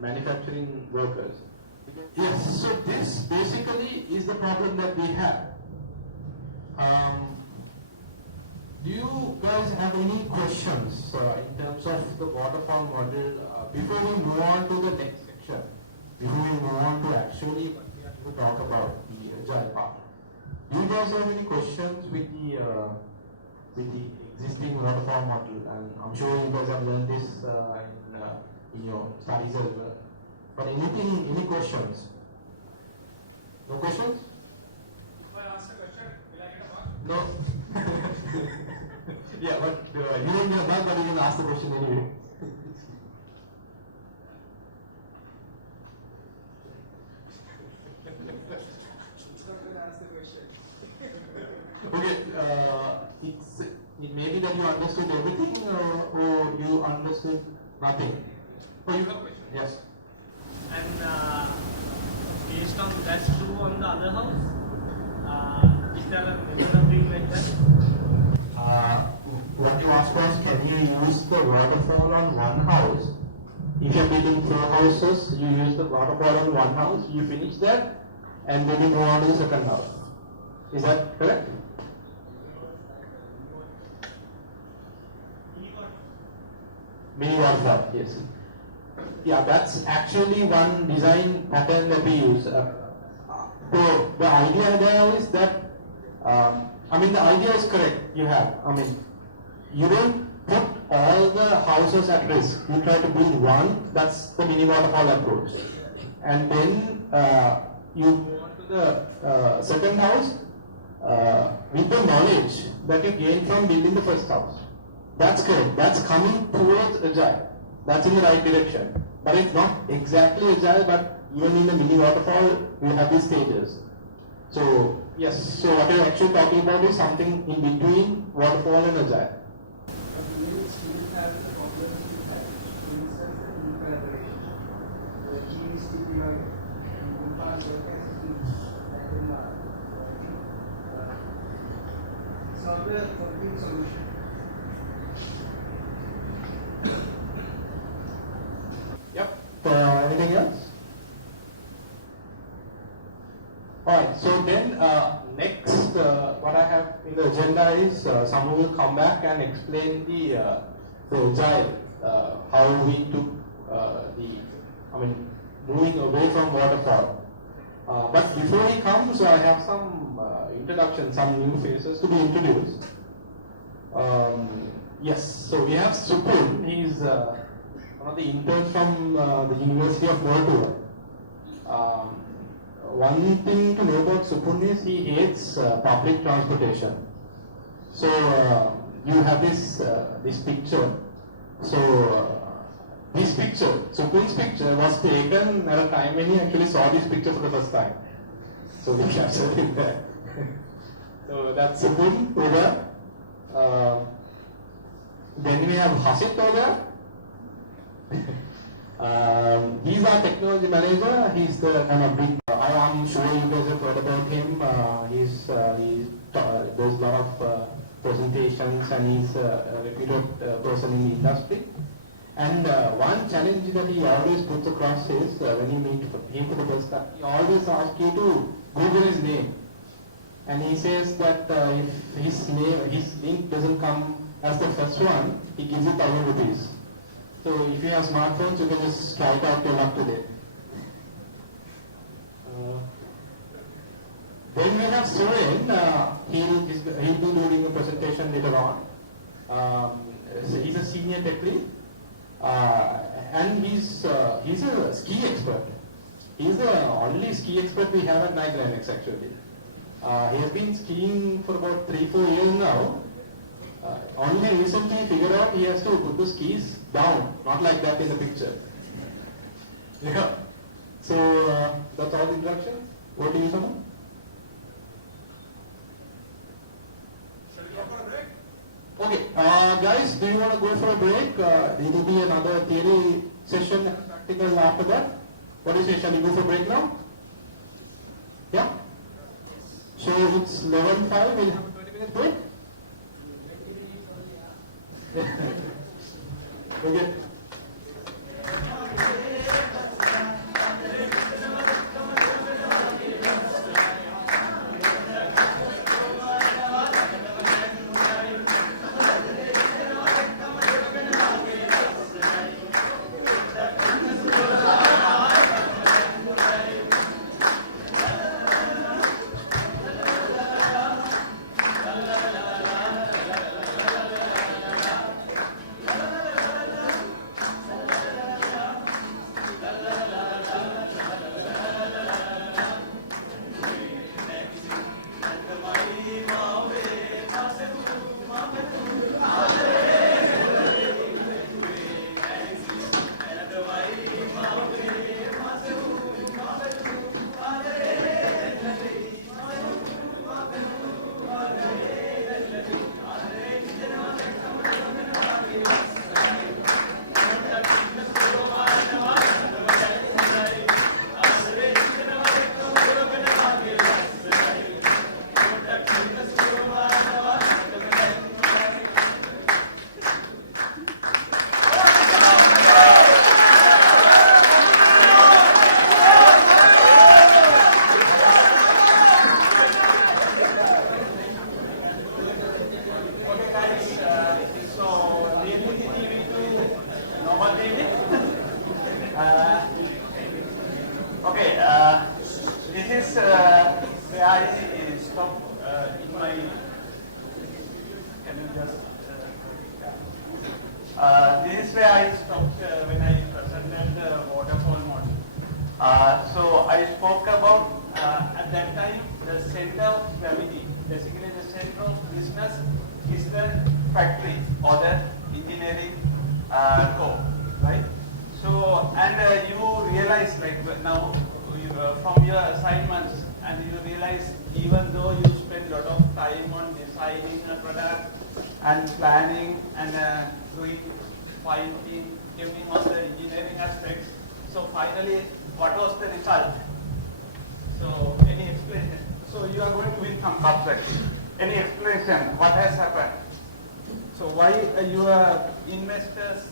manufacturing workers. Yes, so this basically is the problem that we have. Do you guys have any questions in terms of the waterfall model before we move on to the next section? Before we move on to actually what we are going to talk about, the agile part. Do you guys have any questions with the existing waterfall model? And I'm sure you guys have learned this in your studies as well. But any questions? No questions? If I ask a question, will I get a mark? No. Yeah, but you don't get a mark, but you can ask the question anyway. Okay, it may be that you understood everything or you understood nothing. Oh, you have a question? Yes. And based on that's true on the other house, is there a monitoring method? What you asked was, can you use the waterfall on one house? If you're building 4 houses, you use the waterfall on one house, you finish that, and then you move on to the second house. Is that correct? Mini waterfall, yes. Yeah, that's actually one design pattern that we use. So the idea there is that, the idea is correct. You don't put all the houses at risk. You try to build one. That's the mini waterfall approach. And then you go on to the second house with the knowledge that you gain from building the first house. That's correct. That's coming towards agile. That's in the right direction. But it's not exactly agile, but even in the mini waterfall, we have these stages. So, yes, so what you're actually talking about is something in between waterfall and agile. Yep. Anything else? Alright, so then next what I have in the agenda is someone will come back and explain the agile, how we took moving away from waterfall. But before he comes, I have some introduction, some new faces to be introduced. Yes, so we have Supun. He's one of the interns from the University of Moldova. One thing to know about Supun is he hates public transportation. So you have this picture. So this picture, Supun's picture, was taken at a time when he actually saw this picture for the first time. So we captured it there. So that's Supun over there. Then we have Hasit over there. He's our technology manager. He's the kind of big. I'm sure you guys have heard about him. He does a lot of presentations, and he's a reputed person in the industry. And one challenge that he always puts across is when you meet him for the first time, he always asks you to Google his name. And he says that if his link doesn't come as the first one, he gives you 1,000 rupees. So if you have smartphones, you can just try it out your luck today. Then we have Suren. He'll be doing a presentation later on. So he's a senior tech lead, and he's a ski expert. He's the only ski expert we have at Linux actually. He has been skiing for about 3-4 years now. Only recently figured out he has to put the skis down, not like that in the picture. Yeah. So that's all the introduction. What do you say? Okay, guys, do you want to go for a break? There will be another theory session and practical after that. What do you say? Shall we go for a break now? Yeah? So it's 11:05. We'll have a 20-minute break. Okay. This is where I stopped when I presented the waterfall model. So I spoke about at that time the center of gravity, basically the center of business is the factory or the engineering core, right? So and you realize like now from your assignments and you realize even though you spend a lot of time on designing a product and planning and doing fine-tuning on the engineering aspects. So finally, what was the result? So any explanation? So you are going to win some subject. Any explanation? What has happened? So why your investors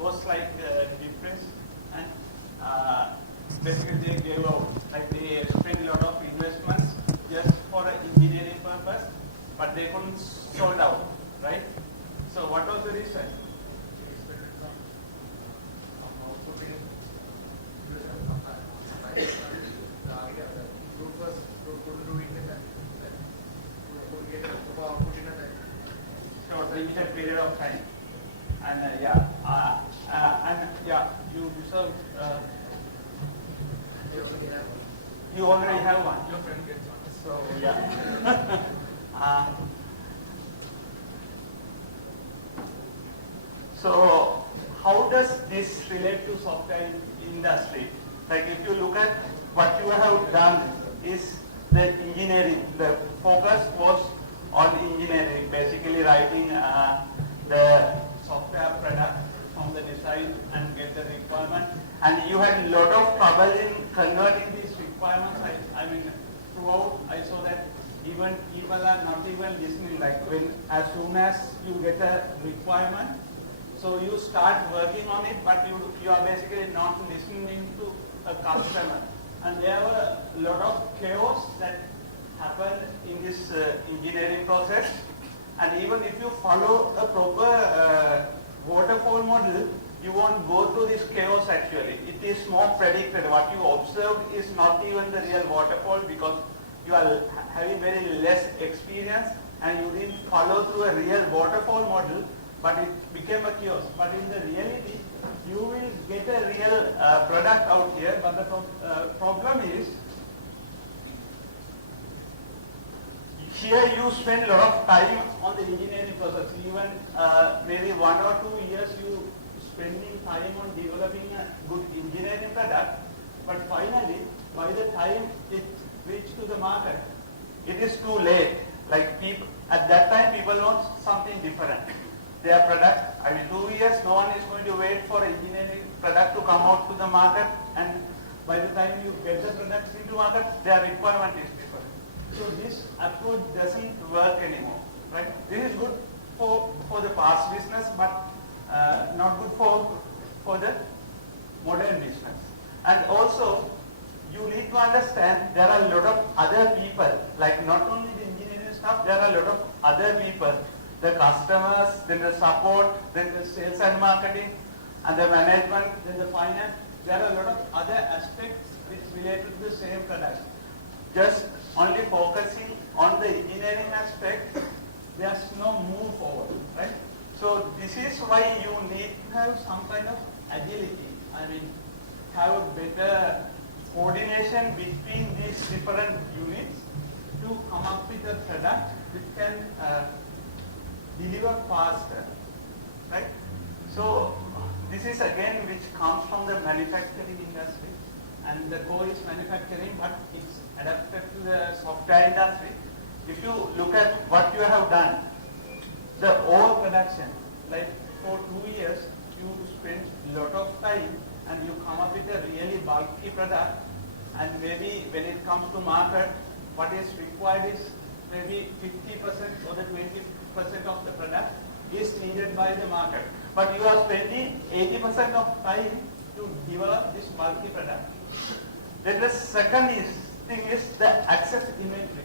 was like depressed and basically they gave out, like they spent a lot of investments just for an engineering purpose, but they couldn't sold out, right? So what was the reason? So limited period of time, and you serve. You already have one. Your friend gets one. So yeah. So how does this relate to software industry? Like if you look at what you have done is the engineering. The focus was on engineering, basically writing the software product from the design and get the requirement. And you had a lot of trouble in converting these requirements. I mean, throughout I saw that even people are not even listening. Like when as soon as you get a requirement, so you start working on it, but you are basically not listening to a customer. And there were a lot of chaos that happened in this engineering process. And even if you follow a proper waterfall model, you won't go through this chaos actually. It is more predicted. What you observed is not even the real waterfall because you are having very less experience and you didn't follow through a real waterfall model, but it became a chaos. But in the reality, you will get a real product out here, but the problem is, here you spend a lot of time on the engineering process. Even maybe 1 or 2 years you spending time on developing a good engineering product, but finally, by the time it reaches to the market, it is too late. Like people, at that time, people want something different. Their product, 2 years, no one is going to wait for an engineering product to come out to the market, and by the time you get the products into market, their requirement is different. So this approach doesn't work anymore, right? This is good for the past business, but not good for the modern business. And also, you need to understand there are a lot of other people, like not only the engineering staff, there are a lot of other people, the customers, then the support, then the sales and marketing, and the management, then the finance. There are a lot of other aspects which relate to the same product. Just only focusing on the engineering aspect, there's no move forward, right? So this is why you need to have some kind of agility. I mean, have a better coordination between these different units to come up with a product which can deliver faster, right? So this is again which comes from the manufacturing industry, and the core is manufacturing, but it's adapted to the software industry. If you look at what you have done, the overproduction, like for 2 years, you spend a lot of time and you come up with a really bulky product, and maybe when it comes to market, what is required is maybe 50% or the 20% of the product is needed by the market. But you are spending 80% of time to develop this bulky product. Then the second thing is the access inventory.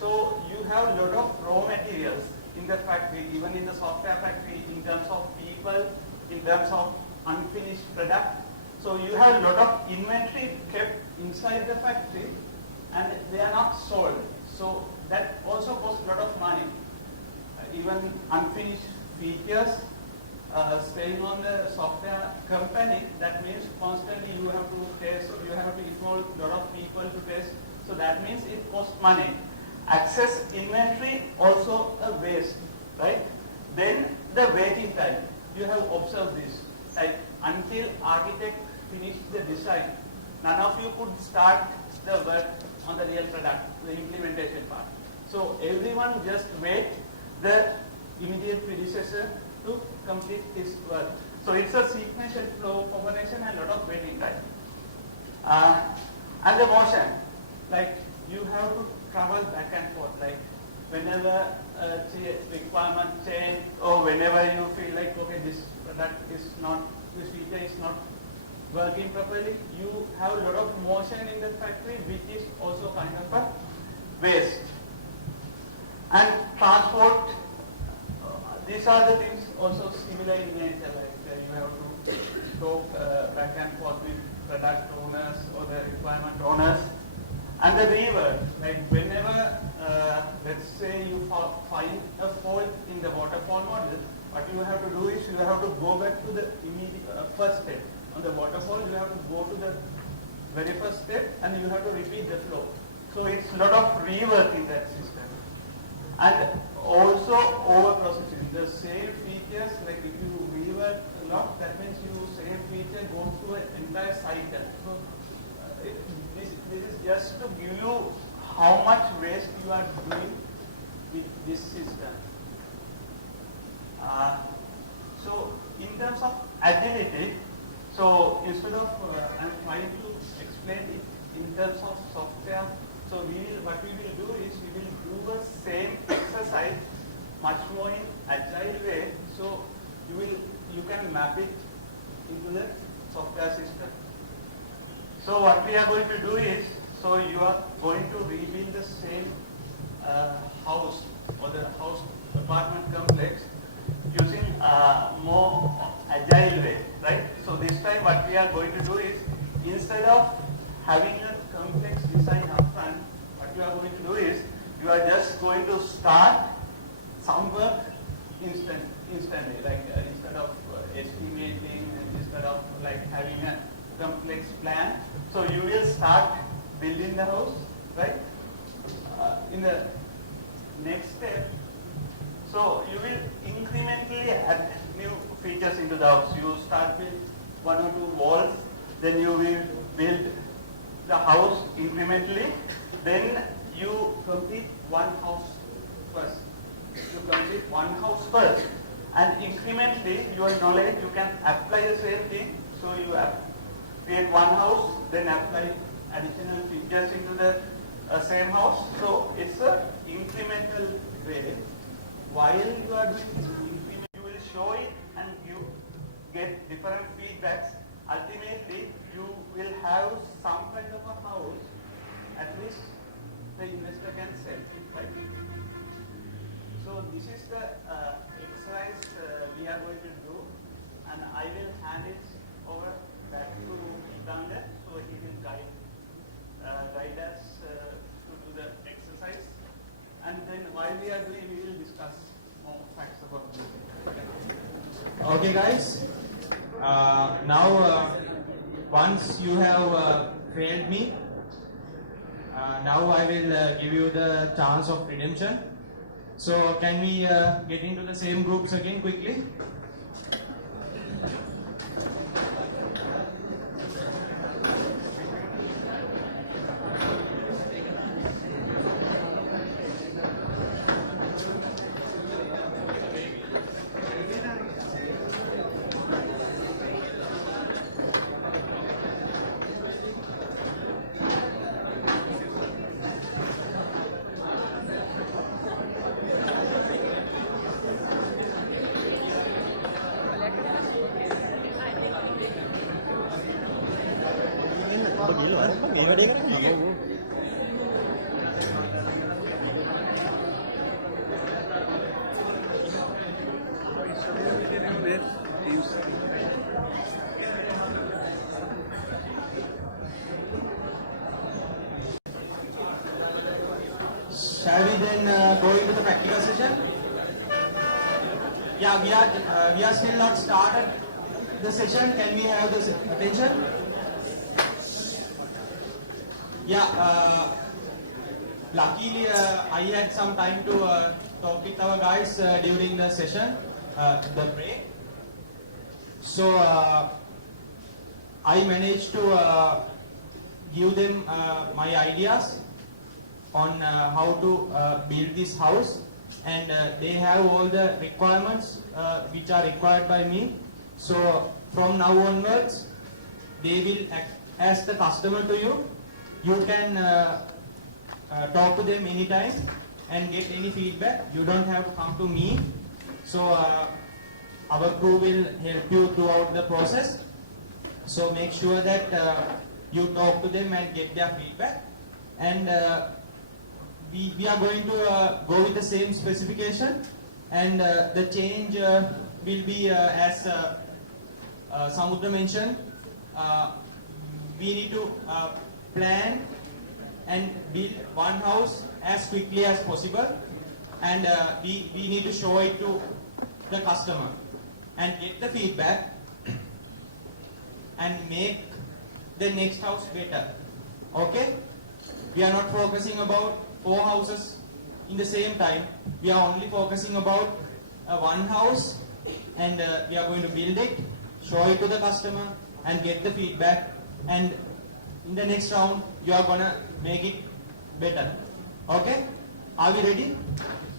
So you have a lot of raw materials in the factory, even in the software factory, in terms of people, in terms of unfinished product. So you have a lot of inventory kept inside the factory and they are not sold. So that also costs a lot of money. Even unfinished features staying on the software company, that means constantly you have to test, or you have to involve a lot of people to test. So that means it costs money. Access inventory also a waste, right? Then the waiting time. You have observed this. Like until architect finished the design, none of you could start the work on the real product, the implementation part. So everyone just wait the immediate predecessor to complete his work. So it's a sequential flow combination and a lot of waiting time. And the motion, like you have to travel back and forth, like whenever requirement change, or whenever you feel like, okay, this product is not, this feature is not working properly, you have a lot of motion in the factory, which is also kind of a waste. And transport, these are the things also similar in nature, like you have to talk back and forth with product owners or the requirement owners. And the rework, like whenever, let's say you find a fault in the waterfall model, what you have to do is you have to go back to the immediate first step. On the waterfall, you have to go to the very first step and you have to repeat the flow. So it's a lot of rework in that system. And also over-processing. The same features, like if you rework a lot, that means you same feature goes through an entire cycle. So this is just to give you how much waste you are doing with this system. So in terms of agility, so instead of I'm trying to explain it in terms of software, so what we will do is we will do the same exercise much more in agile way. So you can map it into the software system. So what we are going to do is, so you are going to rebuild the same house or the house apartment complex using more agile way, right? So this time what we are going to do is, instead of having a complex design upfront, what you are going to do is, you are just going to start some work instantly, like instead of estimating, instead of like having a complex plan. So you will start building the house, right? In the next step, so you will incrementally add new features into the house. You start with 1 or 2 walls, then you will build the house incrementally, then you complete one house first. You complete one house first, and incrementally your knowledge you can apply the same thing. So you create one house, then apply additional features into the same house. So it's a incremental way. While you are doing this increment, you will show it and you get different feedbacks. Ultimately, you will have some kind of a house. At least the investor can sell it, right? So this is the exercise we are going to do, and I will hand it over back to Dander, so he will guide us to do the exercise, and then while we are doing, we will discuss more facts about this. Okay, guys. Now, once you have failed me, now I will give you the chance of redemption. So, can we get into the same groups again quickly? Shall we then go into the practical session? Yeah, we are still not started the session. Can we have this attention? Yeah, luckily I had some time to talk with our guys during the session, the break. So I managed to give them my ideas on how to build this house, and they have all the requirements which are required by me. So from now onwards, they will act as the customer to you. You can talk to them anytime and get any feedback. You don't have to come to me. So our crew will help you throughout the process. So make sure that you talk to them and get their feedback. And we are going to go with the same specification, and the change will be as Samudra mentioned. We need to plan and build one house as quickly as possible, and we need to show it to the customer and get the feedback and make the next house better. Okay? We are not focusing about 4 houses in the same time. We are only focusing about one house, and we are going to build it, show it to the customer and get the feedback, and in the next round you are gonna make it better. Okay? Are we ready?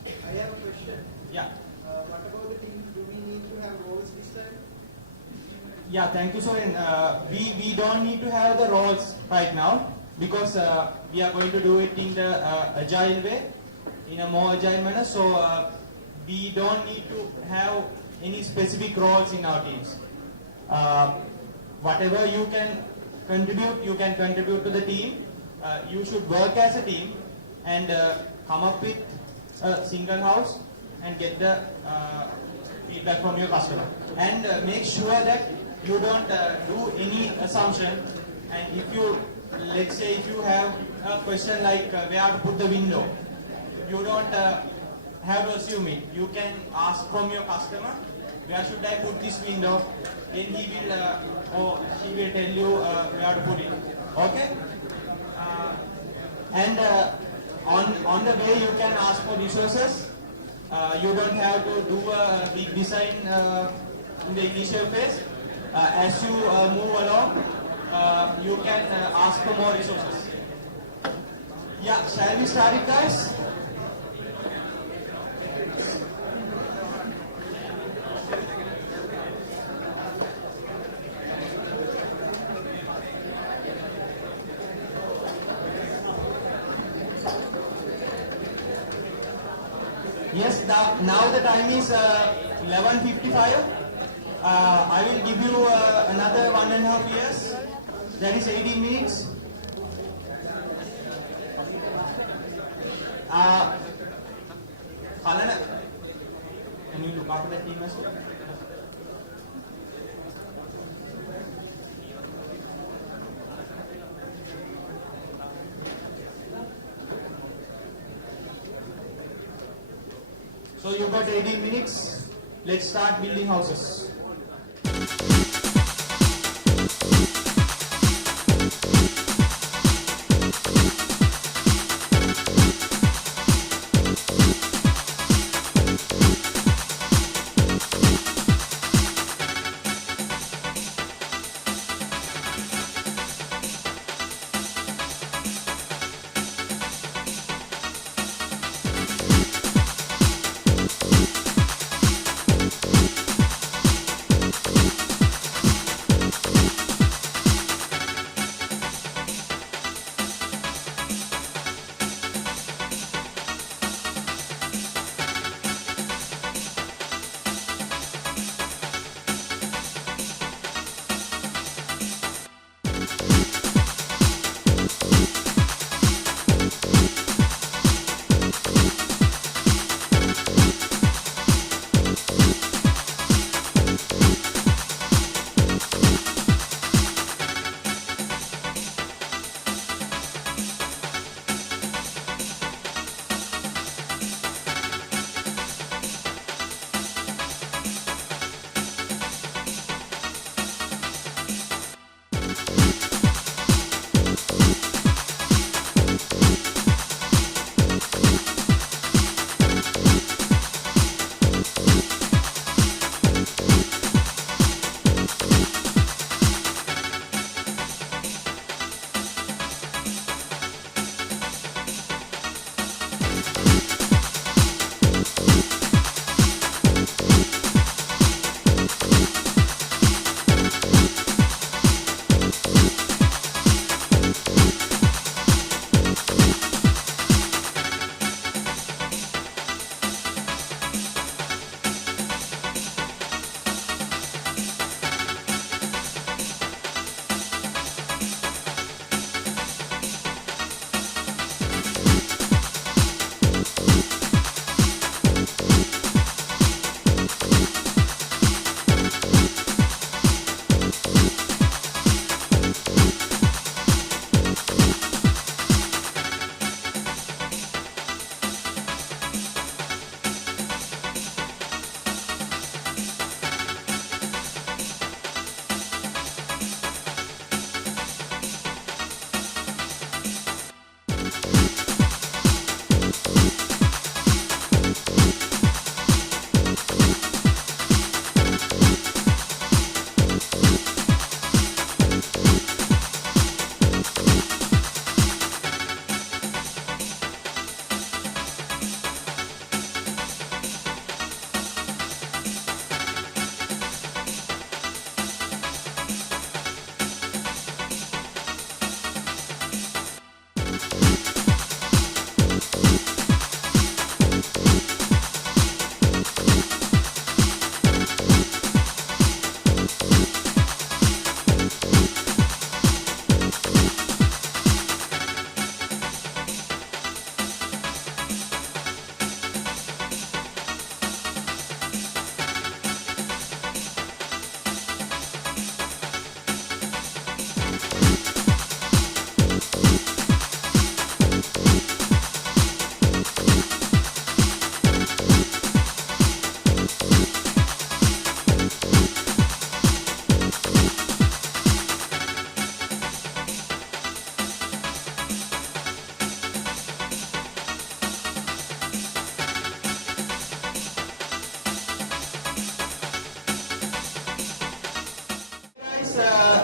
I have a question. Yeah. What about the team? Do we need to have roles this time? Yeah, thank you, Soren. We don't need to have the roles right now, because we are going to do it in the agile way, in a more agile manner. So we don't need to have any specific roles in our teams. Whatever you can contribute to the team. You should work as a team and come up with a single house and get the feedback from your customer. And make sure that you don't do any assumption. And if you, let's say if you have a question like where to put the window, you don't have to assume it. You can ask from your customer, where should I put this window? Then he will or she will tell you where to put it. Okay? And on the way you can ask for resources. You don't have to do a big design in the initial phase. As you move along, you can ask for more resources. Yeah, shall we start it, guys? Yes, now the time is 11:55. I will give you another 1.5 years. That is 18 minutes. Kalana, can you look after the team as well? So you've got 18 minutes. Let's start building houses.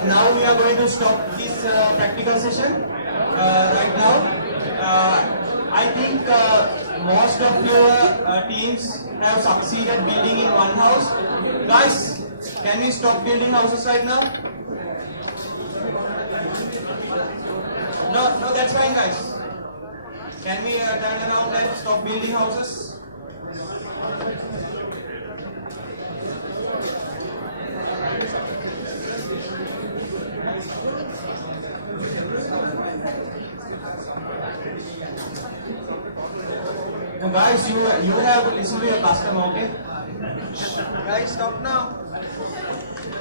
now we are going to stop this practical session right now. I think most of your teams have succeeded building in one house. Guys, can we stop building houses right now? No, that's fine, guys. Can we turn around and stop building houses? Now guys, you have to listen to your customer, okay? Guys, stop now.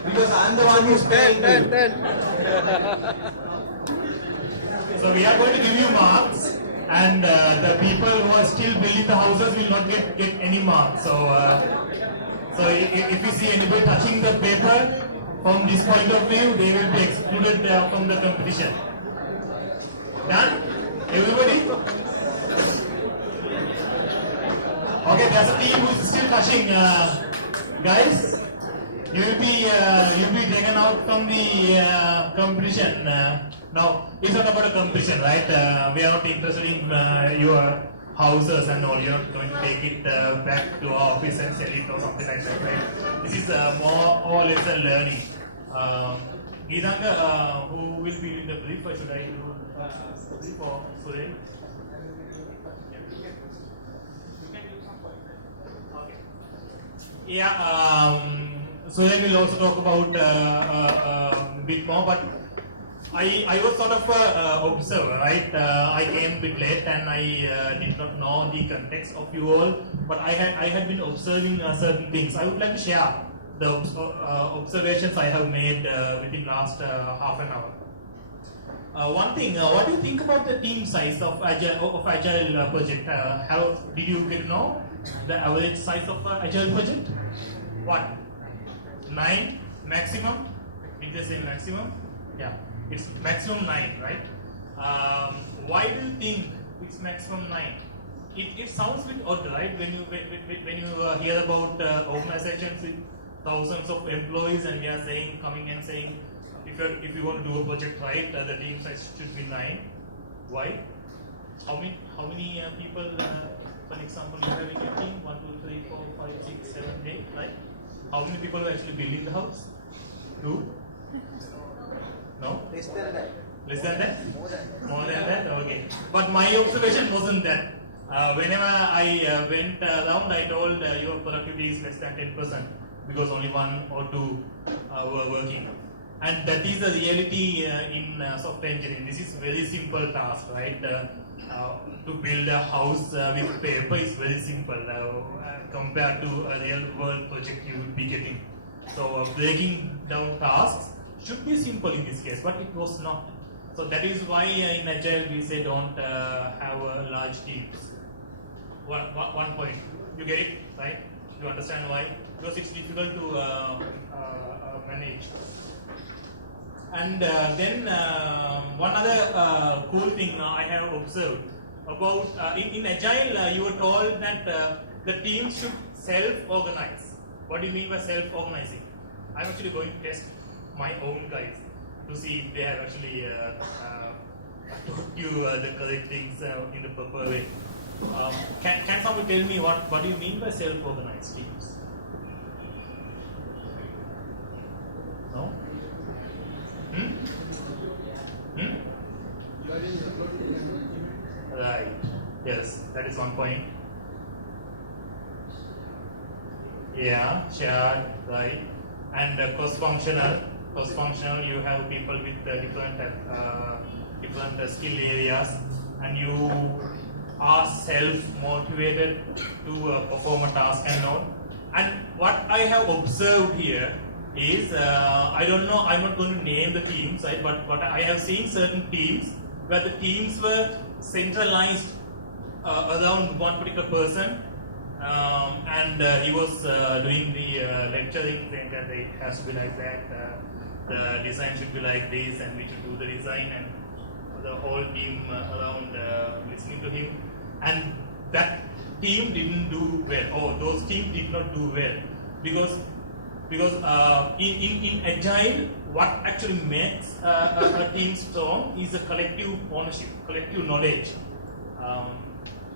Because I'm the one who's paying you. So we are going to give you marks, and the people who are still building the houses will not get any marks. So if you see anybody touching the paper from this point of view, they will be excluded from the competition. Done? Everybody? Okay, there's a team who is still touching. Guys, you'll be taken out from the competition. Now, it's not about a competition, right? We are not interested in your houses and all. You're going to take it back to our office and sell it or something like that, right? This is more or less a learning. Geetanga, who will be in the brief, or should I do the brief or Suren? Yeah, Suren will also talk about a bit more, but I was sort of an observer, right? I came a bit late and I did not know the context of you all, but I had been observing certain things. I would like to share the observations I have made within last half an hour. One thing, what do you think about the team size of Agile project? How did you get to know the average size of Agile project? What? 9 maximum? Did they say maximum? Yeah. It's maximum 9, right? Why do you think it's maximum 9? It sounds a bit odd, right? When you hear about organizations with thousands of employees and we are coming and saying, if you want to do a project right, the team size should be 9. Why? How many people? For example, you have in your team 1, 2, 3, 4, 5, 6, 7, 8, right? How many people are actually building the house? 2? No? Less than that. Less than that? More than that? Okay. But my observation wasn't that. Whenever I went around, I told your productivity is less than 10% because only 1 or 2 were working. And that is the reality in software engineering. This is very simple task, right? To build a house with paper is very simple compared to a real world project you would be getting. So breaking down tasks should be simple in this case, but it was not. So that is why in Agile we say don't have large teams. One point. You get it, right? You understand why? Because it's difficult to manage. And then one other cool thing I have observed about in Agile, you were told that the team should self-organize. What do you mean by self-organizing? I'm actually going to test my own guys to see if they have actually taught you the correct things in the proper way. Can someone tell me what do you mean by self-organized teams? No? Right. Yes, that is one point. Yeah, shared, right. And cross-functional. Cross-functional, you have people with different skill areas, and you are self-motivated to perform a task and all. And what I have observed here is, I don't know, I'm not going to name the teams, right? But I have seen certain teams where the teams were centralized around one particular person, and he was doing the lecturing, saying that it has to be like that, the design should be like this, and we should do the design, and the whole team around listening to him. And that team didn't do well, or those teams did not do well, because in Agile, what actually makes a team strong is a collective ownership, collective knowledge.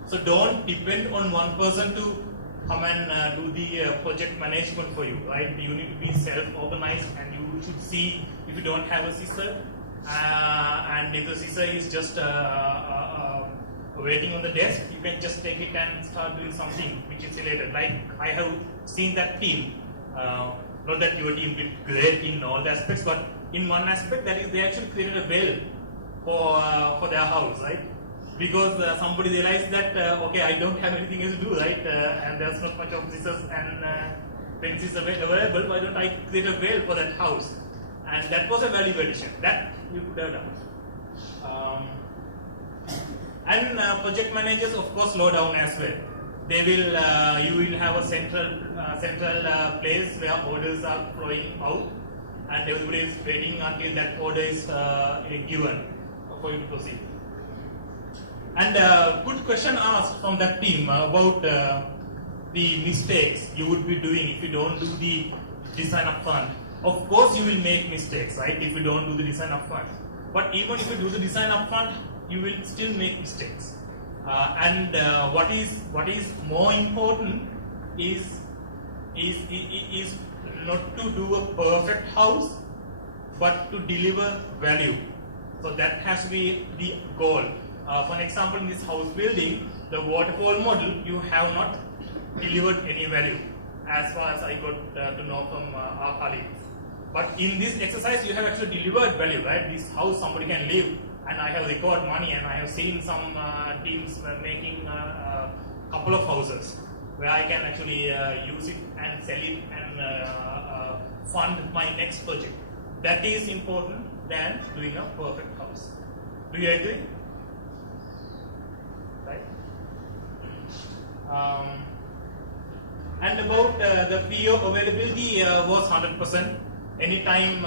So don't depend on one person to come and do the project management for you, right? You need to be self-organized, and you should see if you don't have a CISR, and if the CISR is just waiting on the desk, you can just take it and start doing something which is related. Like I have seen that team, not that your team did great in all the aspects, but in one aspect, that is they actually created a well for their house, right? Because somebody realized that okay, I don't have anything else to do, right? And there's not much of scissors and pencils available. Why don't I create a well for that house? And that was a value addition that you could have done. And project managers, of course, slow down as well. They will, you will have a central place where orders are flowing out, and everybody is waiting until that order is given for you to proceed. And good question asked from that team about the mistakes you would be doing if you don't do the design upfront. Of course, you will make mistakes, right? If you don't do the design upfront. But even if you do the design upfront, you will still make mistakes. And what is more important is not to do a perfect house, but to deliver value. So that has to be the goal. For an example, in this house building, the waterfall model, you have not delivered any value, as far as I got to know from our colleagues. But in this exercise, you have actually delivered value, right? This house somebody can live, and I have recovered money, and I have seen some teams making a couple of houses where I can actually use it and sell it and fund my next project. That is important than doing a perfect house. Do you agree? Right? And about the PO availability was 100%. Anytime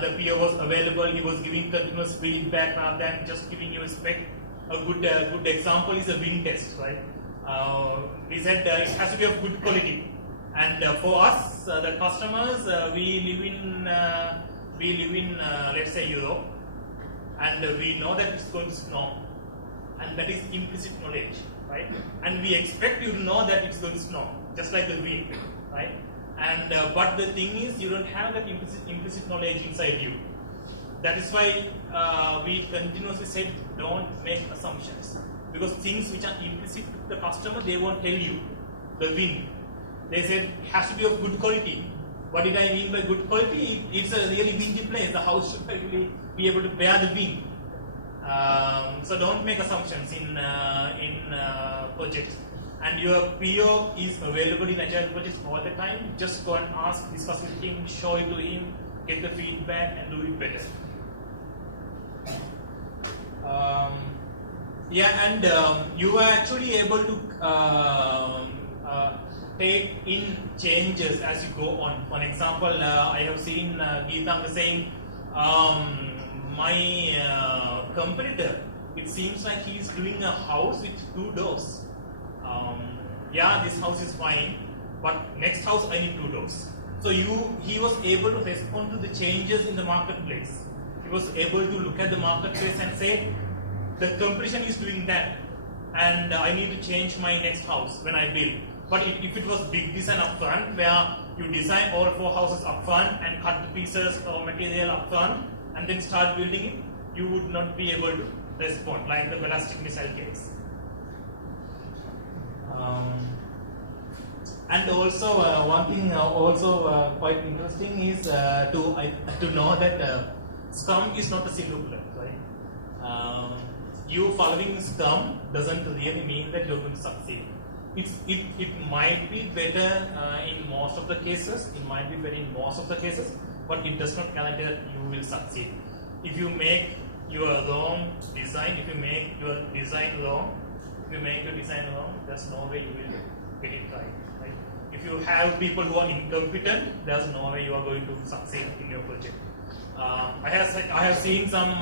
the PO was available, he was giving continuous feedback rather than just giving you a spec. A good example is a wind test, right? We said it has to be of good quality. And for us, the customers, we live in let's say Europe, and we know that it's going to snow, and that is implicit knowledge, right? And we expect you to know that it's going to snow, just like the wind, right? And but the thing is, you don't have that implicit knowledge inside you. That is why we continuously said, don't make assumptions, because things which are implicit to the customer, they won't tell you. The wind, they said it has to be of good quality. What did I mean by good quality? It's a really windy place. The house should actually be able to bear the wind. So don't make assumptions in projects. And your PO is available in Agile projects all the time. Just go and ask, discuss with him, show it to him, get the feedback, and do it better. You are actually able to take in changes as you go on. For example, I have seen Geetanga saying, my competitor, it seems like he is doing a house with 2 doors. Yeah, this house is fine, but next house I need 2 doors. So he was able to respond to the changes in the marketplace. He was able to look at the marketplace and say, the competition is doing that, and I need to change my next house when I build. But if it was big design upfront, where you design all 4 houses upfront and cut the pieces or material upfront and then start building it, you would not be able to respond, like the ballistic missile case. And also one thing also quite interesting is to know that Scrum is not a silver bullet, right? You following Scrum doesn't really mean that you're going to succeed. It might be better in most of the cases. It might be better in most of the cases, but it does not guarantee that you will succeed. If you make your wrong design, if you make your design wrong, there's no way you will get it right. If you have people who are incompetent, there's no way you are going to succeed in your project. I have seen some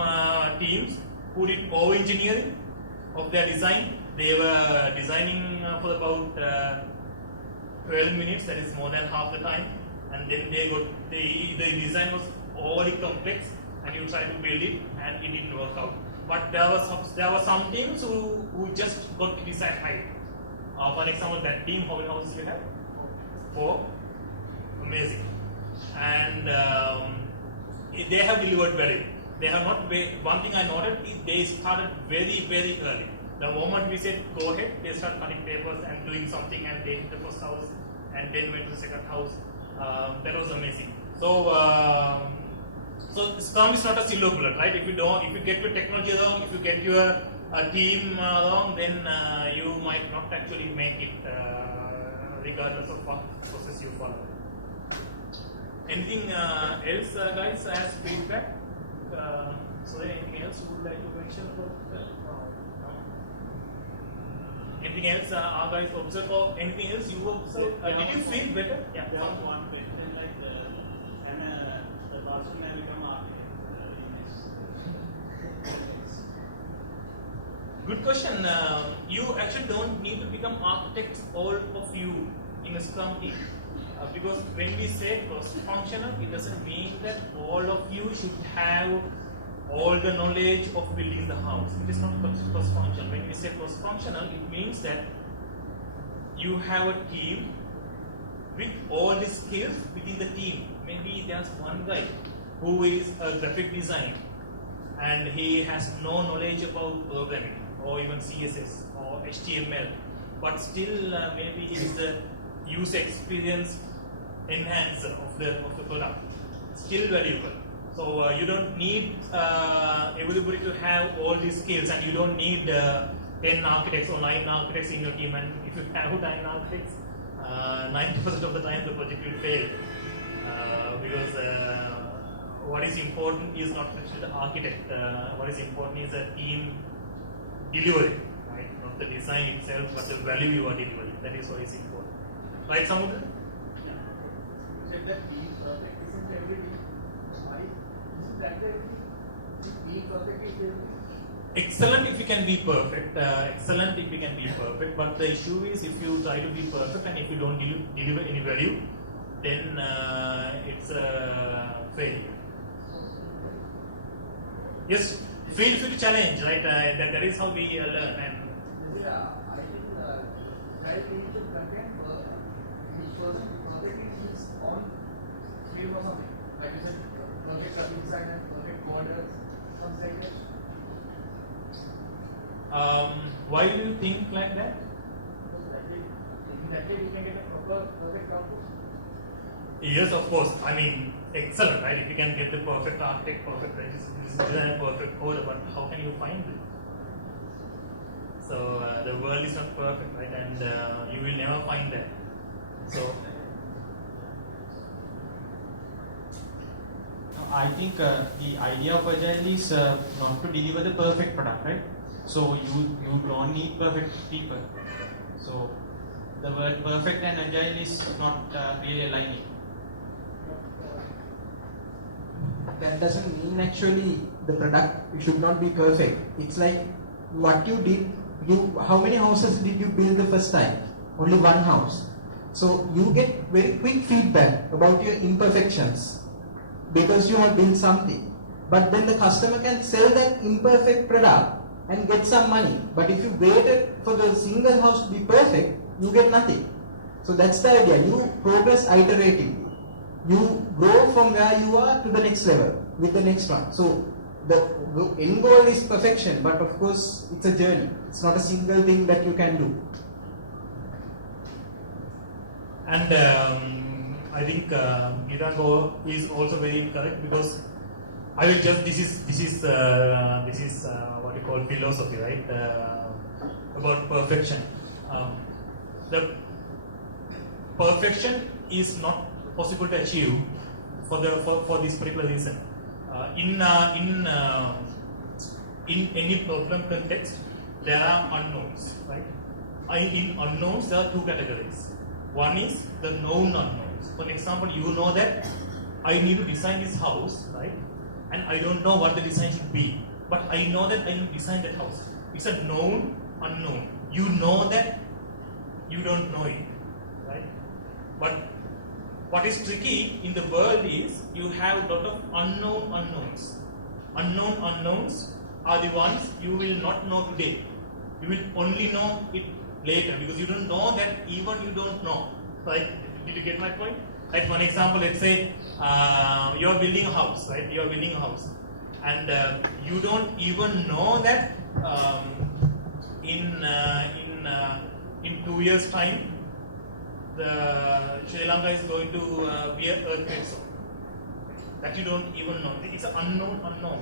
teams who did over-engineering of their design. They were designing for about 12 minutes, that is more than half the time, and then the design was overly complex and you try to build it and it didn't work out. But there were some teams who just got criticized right. For example, that team, how many houses you have? 4. Amazing. And they have delivered very well. They have not. One thing I noted is they started very, very early. The moment we said go ahead, they start cutting papers and doing something, and they hit the first house, and then went to the second house. That was amazing. So Scrum is not a silver bullet, right? If you get your technology wrong, if you get your team wrong, then you might not actually make it, regardless of what process you follow. Anything else, guys, as feedback? So anything else you would like to mention about that? Anything else guys observed, or anything else you observed? Did you feel better? Yeah. There was one question like can the person can become architect Good question. You actually don't need to become architects, all of you, in a Scrum team. Because when we say cross-functional, it doesn't mean that all of you should have all the knowledge of building the house. It is not cross-functional. When we say cross-functional, it means that you have a team with all the skills within the team. Maybe there's one guy who is a graphic designer and he has no knowledge about programming or even CSS or HTML, but still maybe he is the user experience enhancer of the product. Still valuable. So you don't need everybody to have all these skills, and you don't need 10 architects or 9 architects in your team. And if you have 9 architects, 90% of the time the project will fail because what is important is not actually the architect. What is important is the team delivery, right? Not the design itself, but the value you are delivering. That is what is important. Right, Samudra? Said that being perfect isn't everything. Why? Isn't that everything? Being perfect is everything. Excellent if you can be perfect. Excellent if you can be perfect. But the issue is if you try to be perfect and if you don't deliver any value, then it's a failure. Yes, feel free to challenge, right? That is how we learn. And Yeah, I think guys need to contain each person perfectly his own field or something. Like you said, perfect graphic design and perfect borders, something like that. why do you think like that? Because that way we can get a proper perfect output. Yes, of course. I mean, excellent, right? If you can get the perfect architect, perfect design, perfect code, but how can you find it? So the world is not perfect, right? And you will never find that. So I think the idea of Agile is not to deliver the perfect product, right? So you don't need perfect people. So the word perfect and Agile is not really aligning. That doesn't mean actually the product should not be perfect. It's like what you did. How many houses did you build the first time? Only one house. So you get very quick feedback about your imperfections because you have built something. But then the customer can sell that imperfect product and get some money. But if you waited for the single house to be perfect, you get nothing. So that's the idea. You progress iteratively. You grow from where you are to the next level with the next one. So the end goal is perfection, but of course it's a journey. It's not a single thing that you can do. and I think Gitango is also very incorrect because I will just this is what you call philosophy, right? About perfection. The perfection is not possible to achieve for this particular reason. In any problem context, there are unknowns, right? In unknowns, there are 2 categories. One is the known unknowns. For example, you know that I need to design this house, right? And I don't know what the design should be, but I know that I need to design that house. It's a known unknown. You know that you don't know it, right? But what is tricky in the world is you have a lot of unknown unknowns. Unknown unknowns are the ones you will not know today. You will only know it later because you don't know that even you don't know. Right? Did you get my point? Like one example, let's say you are building a house, right? You are building a house, and you don't even know that in 2 years' time, the Sri Lanka is going to be an earthquake zone. That you don't even know. It's an unknown unknown.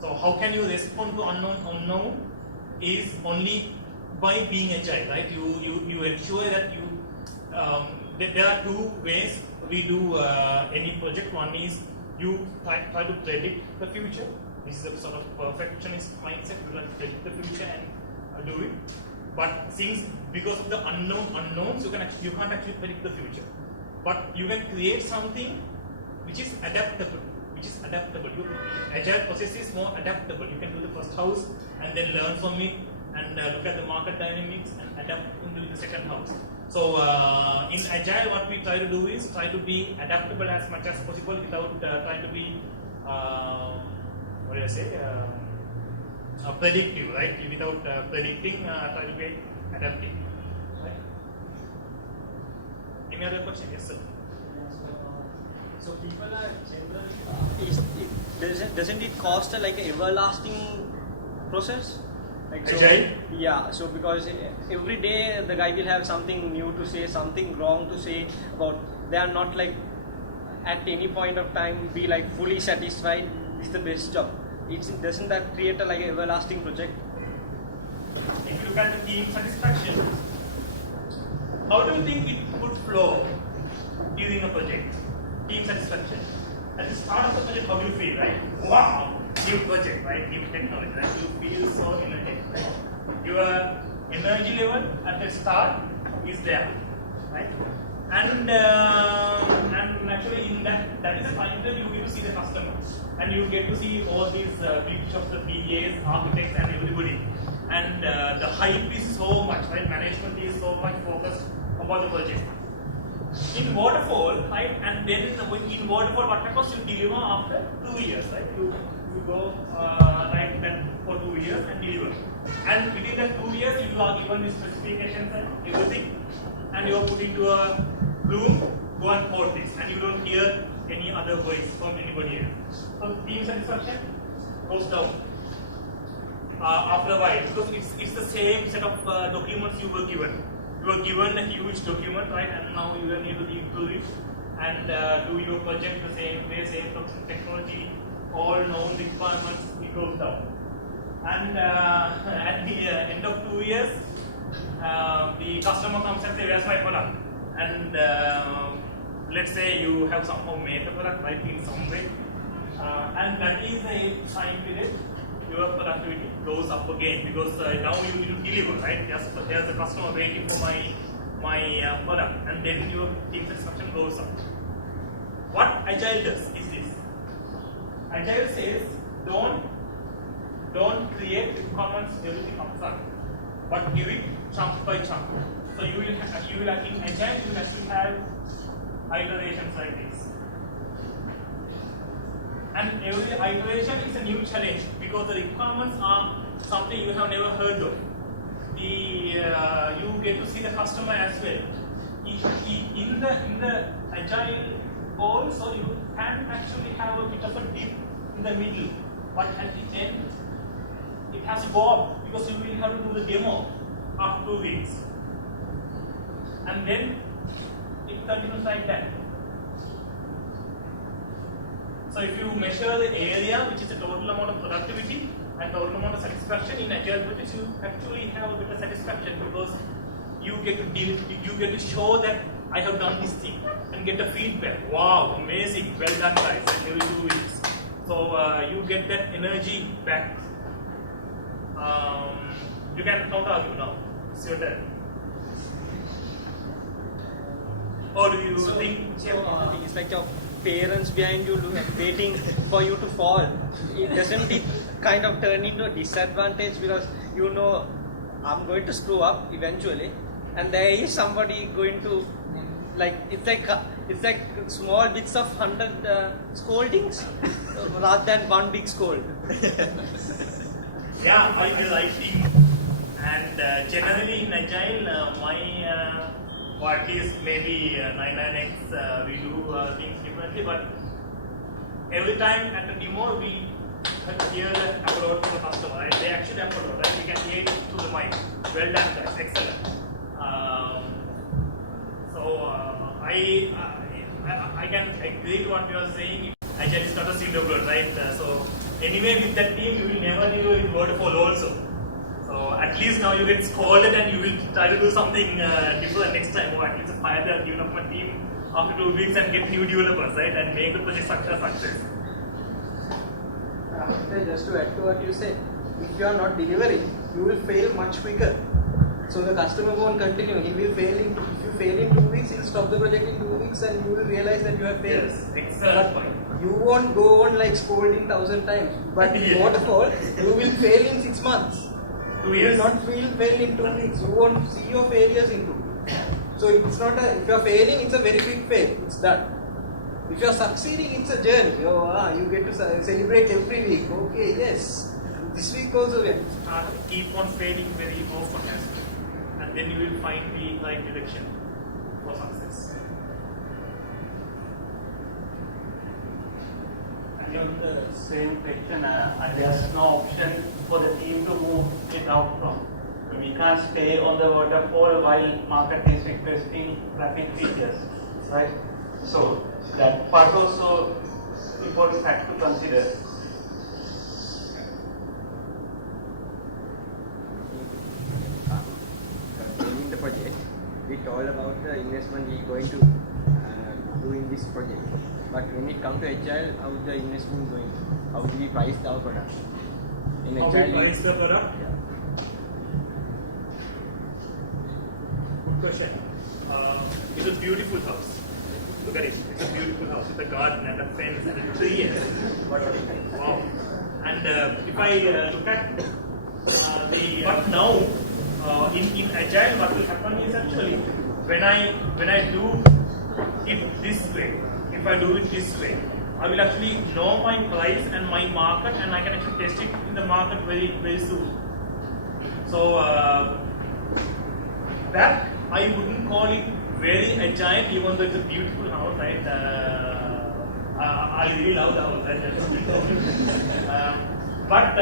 So how can you respond to unknown unknown? Is only by being agile, right? You ensure that you. There are two ways we do any project. One is you try to predict the future. This is a sort of perfectionist mindset. You try to predict the future and do it. But since because of the unknown unknowns, you can't actually predict the future. But you can create something which is adaptable. Agile process is more adaptable. You can do the first house and then learn from it and look at the market dynamics and adapt into the second house. So in Agile, what we try to do is try to be adaptable as much as possible without trying to be predictive, right? Without predicting, try to be adaptive. Right? Any other question? Yes, sir. So people are generally, doesn't it cost like an everlasting process? Like Agile? Yeah, so because every day the guy will have something new to say, something wrong to say about, they are not like at any point of time be like fully satisfied, it's the best job. Doesn't that create a like an everlasting project? If you look at the team satisfaction, how do you think it would flow during a project? Team satisfaction. At the start of the project, how do you feel, right? Wow, new project, right? New technology, right? You feel so energetic, right? Your energy level at the start is there, right? And actually in that is a time that you get to see the customer and you get to see all these pictures of the PAs, architects and everybody. And the hype is so much, right? Management is so much focused about the project. In waterfall, right? And then in waterfall, what happens? You deliver after 2 years, right? You go right that for 2 years and deliver. And within that 2 years, you are given the specifications and everything, and you are put into a room, go and code this, and you don't hear any other voice from anybody else. So team satisfaction goes down after a while because it's the same set of documents you were given. You were given a huge document, right? And now you are able to improve it and do your project the same way, same technology, all known requirements, it goes down. And at the end of 2 years, the customer comes and says, "Where's my product?" And let's say you have somehow made the product, right, in some way, and that is a time period your productivity goes up again because now you need to deliver, right? There's a customer waiting for my product, and then your team satisfaction goes up. What Agile does is this. Agile says, don't create requirements everything upfront, but give it chunk by chunk. So you will in Agile you will actually have iterations like this. And every iteration is a new challenge because the requirements are something you have never heard of. You get to see the customer as well. In the Agile also you can actually have a bit of a dip in the middle, but at the end it has to go up because you will have to do the demo after 2 weeks, and then it continues like that. So if you measure the area, which is the total amount of productivity and total amount of satisfaction in Agile projects, you actually have a bit of satisfaction because you get to show that I have done this thing and get the feedback. Wow, amazing, well done guys, and every 2 weeks. So you get that energy back. You can counter argue now. It's your turn. Or do you think? It's like your parents behind you waiting for you to fall. Doesn't it kind of turn into a disadvantage because you know I'm going to screw up eventually, and there is somebody going to it's like small bits of 100 scoldings rather than one big scold. Yeah, I think, and generally in Agile, or at least maybe 99x, we do things differently, but every time at a demo, we hear the upload to the customer, right? They actually upload, right? We can hear it through the mic. Well done, guys, excellent. I can agree to what you are saying. Agile is not a single word, right? So anyway, with that team, you will never deal with waterfall also. So at least now you get scolded and you will try to do something different next time, or at least fire the development team after 2 weeks and get new developers, right? And make the project success. Just to add to what you said, if you are not delivering, you will fail much quicker. So the customer won't continue. He will fail if you fail in 2 weeks, he'll stop the project in 2 weeks and you will realize that you have failed. Yes, excellent point. You won't go on like scolding 1,000 times. But in waterfall, you will fail in 6 months. 2 You years. will not fail in 2 weeks. You won't see your failures in 2 weeks. So it's not if you are failing, it's a very quick fail. It's done. If you are succeeding, it's a journey. You get to celebrate every week. Okay, yes. This week also we Keep on failing very often, and then you will find the right direction for success. And on the same question, there's no option for the team to move it out from. We can't stay on the waterfall while market is requesting rapid features, right? So that part also people have to consider. In the project, we told about the investment we going to do in this project. But when it comes to Agile, how the investment going? How do we price our product? In How Agile, we price the product? Yeah. Good question. It's a beautiful house. Look at it. It's a beautiful house with a garden and a fence and a tree. Wow. And if I look at but now in Agile, what will happen is actually when I do it this way, if I do it this way, I will actually know my price and my market, and I can actually test it in the market very very soon. So that I wouldn't call it very agile, even though it's a beautiful house, right? I really love the house, right? But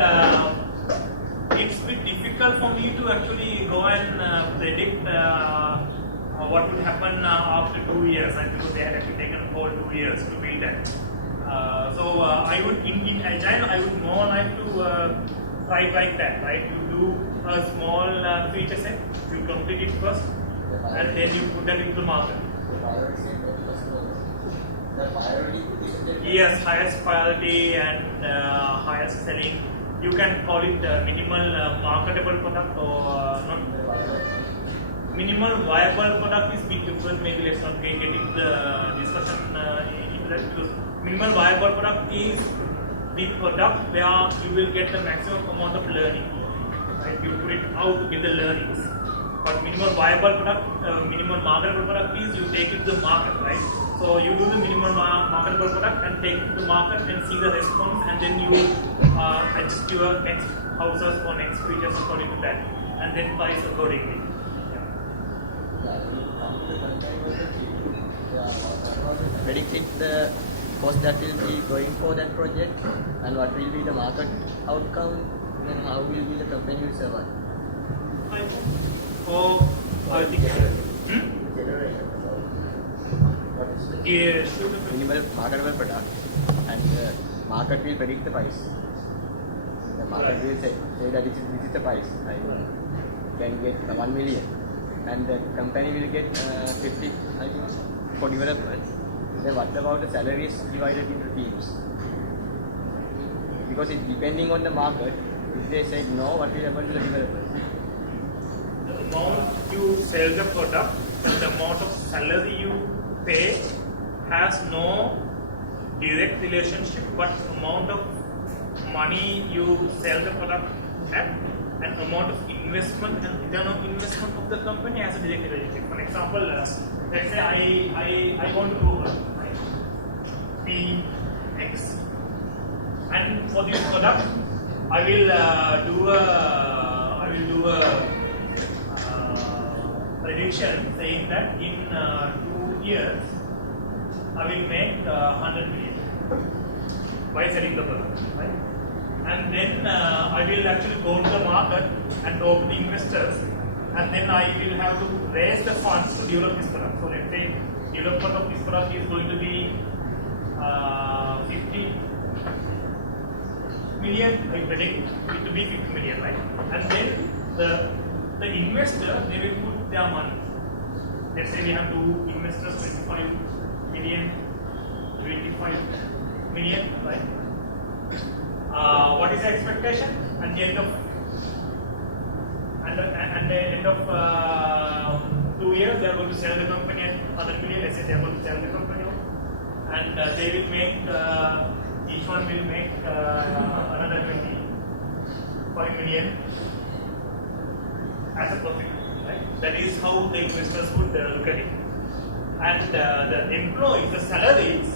it's a bit difficult for me to actually go and predict what would happen after 2 years, right? Because they had actually taken a whole 2 years to build that. So I would, in Agile, I would more like to try it like that, right? You do a small feature set, you complete it first, and then you put that into the market. Yes, highest priority and highest selling. You can call it minimal marketable product or not. Minimal viable product is big different. Maybe let's not get into the discussion into that, because minimal viable product is the product where you will get the maximum amount of learning. Right? You put it out to get the learnings. But minimal viable product, minimal marketable product is you take it to the market, right? So you do the minimal marketable product and take it to the market and see the response, and then you adjust your next houses or next features according to that, and then price accordingly. Predict the cost that will be going for that project, and what will be the market outcome, and how will be the company will survive. I think. Yes. Minimal marketable product, and the market will predict the price. The market will say that this is the price. I can get 1 million, and the company will get 50, I think, for development. Then what about the salaries divided into teams? Because it's depending on the market. If they say no, what will happen to the developers? The amount you sell the product and the amount of salary you pay has no direct relationship, but amount of money you sell the product at and amount of investment and return on investment of the company as a direct relationship. For example, let's say I want to do P X, and for this product I will do a prediction saying that in 2 years I will make 100 million by selling the product, right? And then I will actually go to the market and talk to the investors, and then I will have to raise the funds to develop this product. So let's say development of this product is going to be 50 million, I predict it to be 50 million, right? And then the investor, they will put their money. Let's say we have two investors, 25 million, right? What is the expectation? At the end of 2 years, they are going to sell the company at 100 million. Let's say they are going to sell the company, and they will make each one will make another 25 million as a profit. Right? That is how the investors would look at it. And the employees, the salaries,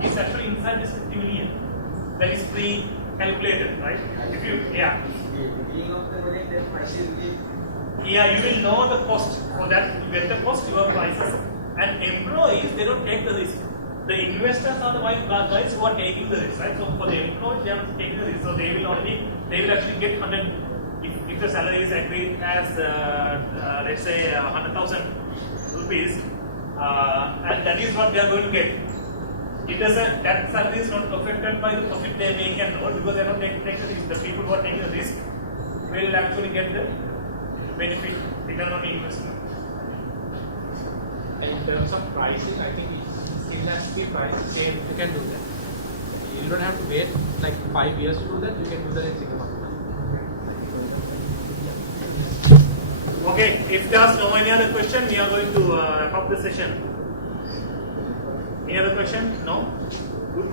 is actually inside this 50 million. That is pre-calculated, right? If you, yeah. Yeah, you will know the cost. For that, you get the cost, your prices. And employees, they don't take the risk. The investors are the guys who are taking the risk, right? So for the employees, they are taking the risk. So they will actually get 100. If the salary is agreed as let's say 100,000 rupees, and that is what they are going to get. That salary is not affected by the profit they make and all, because they don't take the risk. The people who are taking the risk will actually get the benefit, return on investment. In terms of pricing, I think it still has to be priced same. You can do that. You don't have to wait like 5 years to do that. You can do that in 6 months. Okay, if there's no any other question, we are going to wrap up the session. Any other question? No? Good.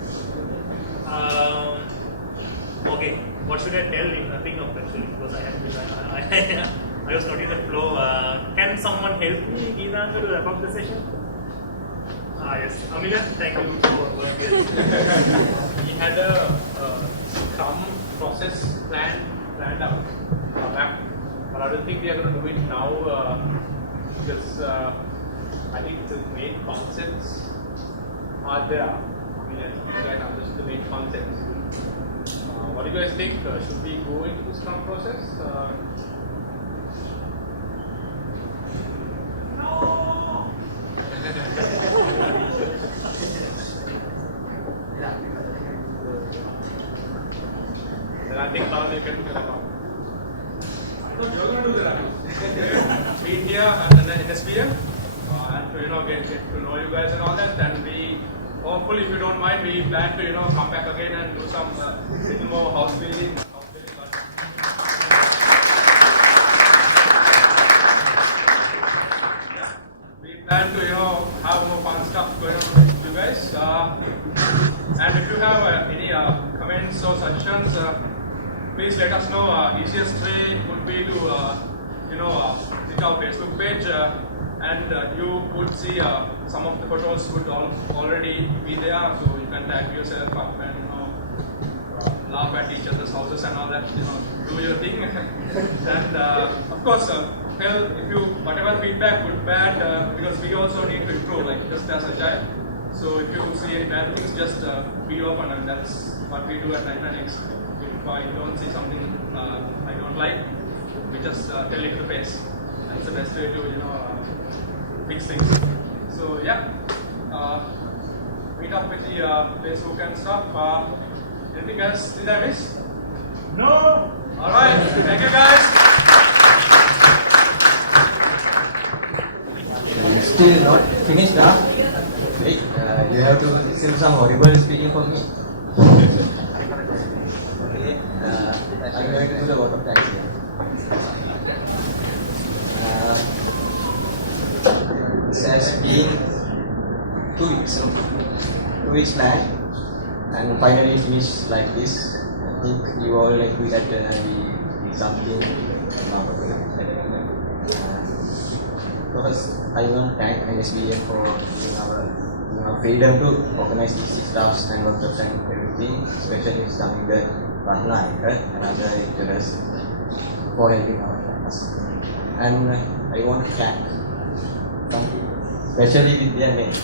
Okay, what should I tell you? Nothing of actually, because I was not in the flow. Can someone help me, Geethan, to wrap up the session? Yes. Amila, thank you for volunteering. We had a Scrum process planned out. But I don't think we are going to do it now because I think the main concepts are there. I mean, you guys understand the main concepts. What do you guys think? Should we go into the Scrum process? No! Then I think now you can fill it out. No, you're going to do that. Be here and then NSBM, and to get to know you guys and all that. And we hopefully, if you don't mind, we plan to come back again and do some little more house building. We plan to have more fun stuff going on with you guys. And if you have any comments or suggestions, please let us know. Easiest way would be to visit our Facebook page, and you would see some of the photos would already be there, so you can tag yourself up and laugh at each other's houses and all that. Do your thing. And of course, tell if you whatever feedback, good, bad, because we also need to improve, like just as Agile. So if you see any bad things, just be open, and that's what we do at 99X. If I don't see something I don't like, we just tell it to the face. That's the best way to fix things. So yeah, meet up with the Facebook and stuff. Anything else did I miss? No. All right. Thank you guys. Still not finished, huh? Wait, you have to send some horrible speaking for me. Okay, I'm going to do the vote of thanks here. It has been 2 weeks, no? 2 weeks back, and finally finished like this. I think you all agree that we did something. First, I want to thank NSBM for giving our freedom to organize these stuffs and workshops and everything, especially starting the Ratna and other lecturers for helping us. And I want to thank some people, especially with their names.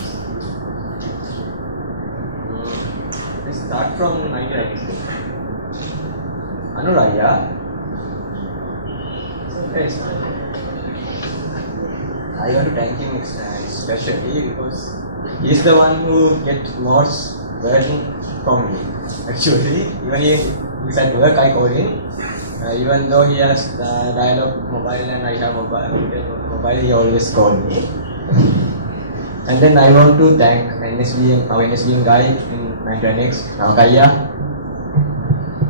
Let's start from 1996. Anuraya. Yes. I want to thank him especially because he's the one who gets most burden from me. Actually, even he's at work, I call him. Even though he has dialogue mobile and I have mobile, he always calls me. And then I want to thank our NSBM guy in 910X, Kaya.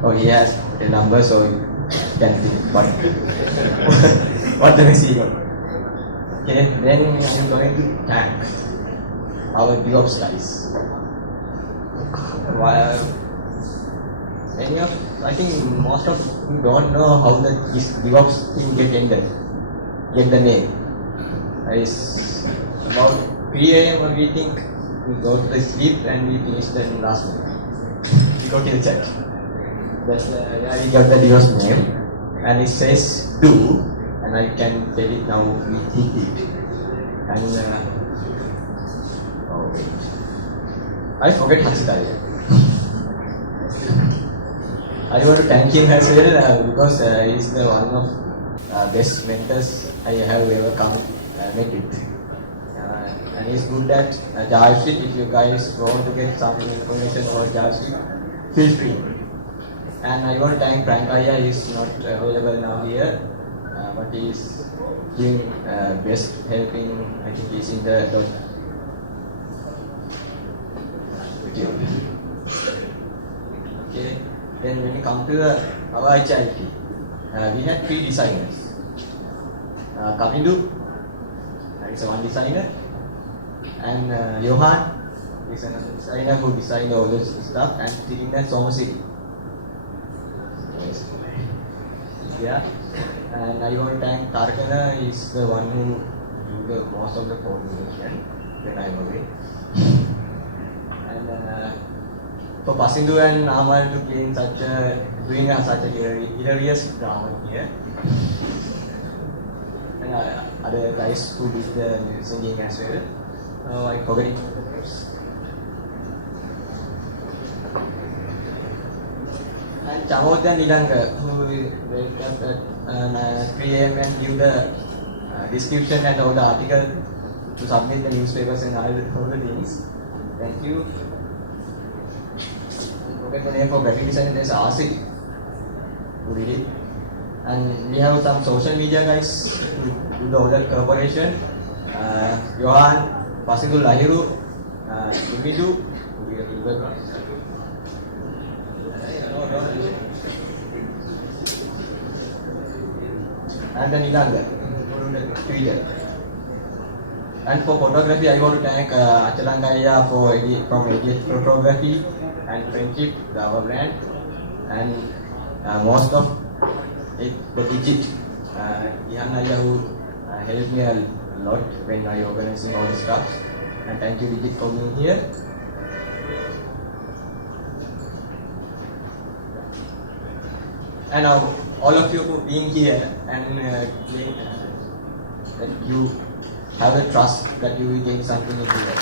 Oh, he has the number, so you can think what the NSBM. Okay, then I'm going to thank our DevOps guys. I think most of you don't know how this DevOps team get the name. It's about 3 a.m. we think we go to the sleep and we finish the last one. We go to the chat. That's we got the DevOps name, and it says do. And I can tell it now, we did it. And oh wait, I forget Hansitaya. I want to thank him as well because he's the one of best mentors I have ever met with. And he's good at JavaScript. If you guys want to get some information about JavaScript, feel free. And I want to thank Prankaya. He's not available now here. But he is doing best helping. I think he's in the okay. Then when you come to our Agile team, we had 3 designers. Kamilu is one designer, and Johan is another designer who designed all this stuff, and Tirina Somasiri. Yeah. And I want to thank Tarkana, he's the one who do the most of the coordination when I'm away. And for Pasindu and Namal to be in such a hilarious drama here. And other guys who did the singing as well. I forget it. And Chamodan Nilanga, who wake up at 3 a.m. and give the description and all the article to submit the newspapers and all the things. Thank you. Forget the name for graphic design, there's Asik who did it. And we have some social media guys who do the whole corporation. Johan, Pasidul Lahiru, Umidu, who did the Google one. And then Ilanga, Twitter. And for photography, I want to thank Achalangaya from Idiot Photography and Friendship, our brand, and most of it, the Digit, Ihanaya who helped me a lot when I organizing all the stuff. And thank you Digit for being here. And now all of you for being here and that you have a trust that you will gain something in here.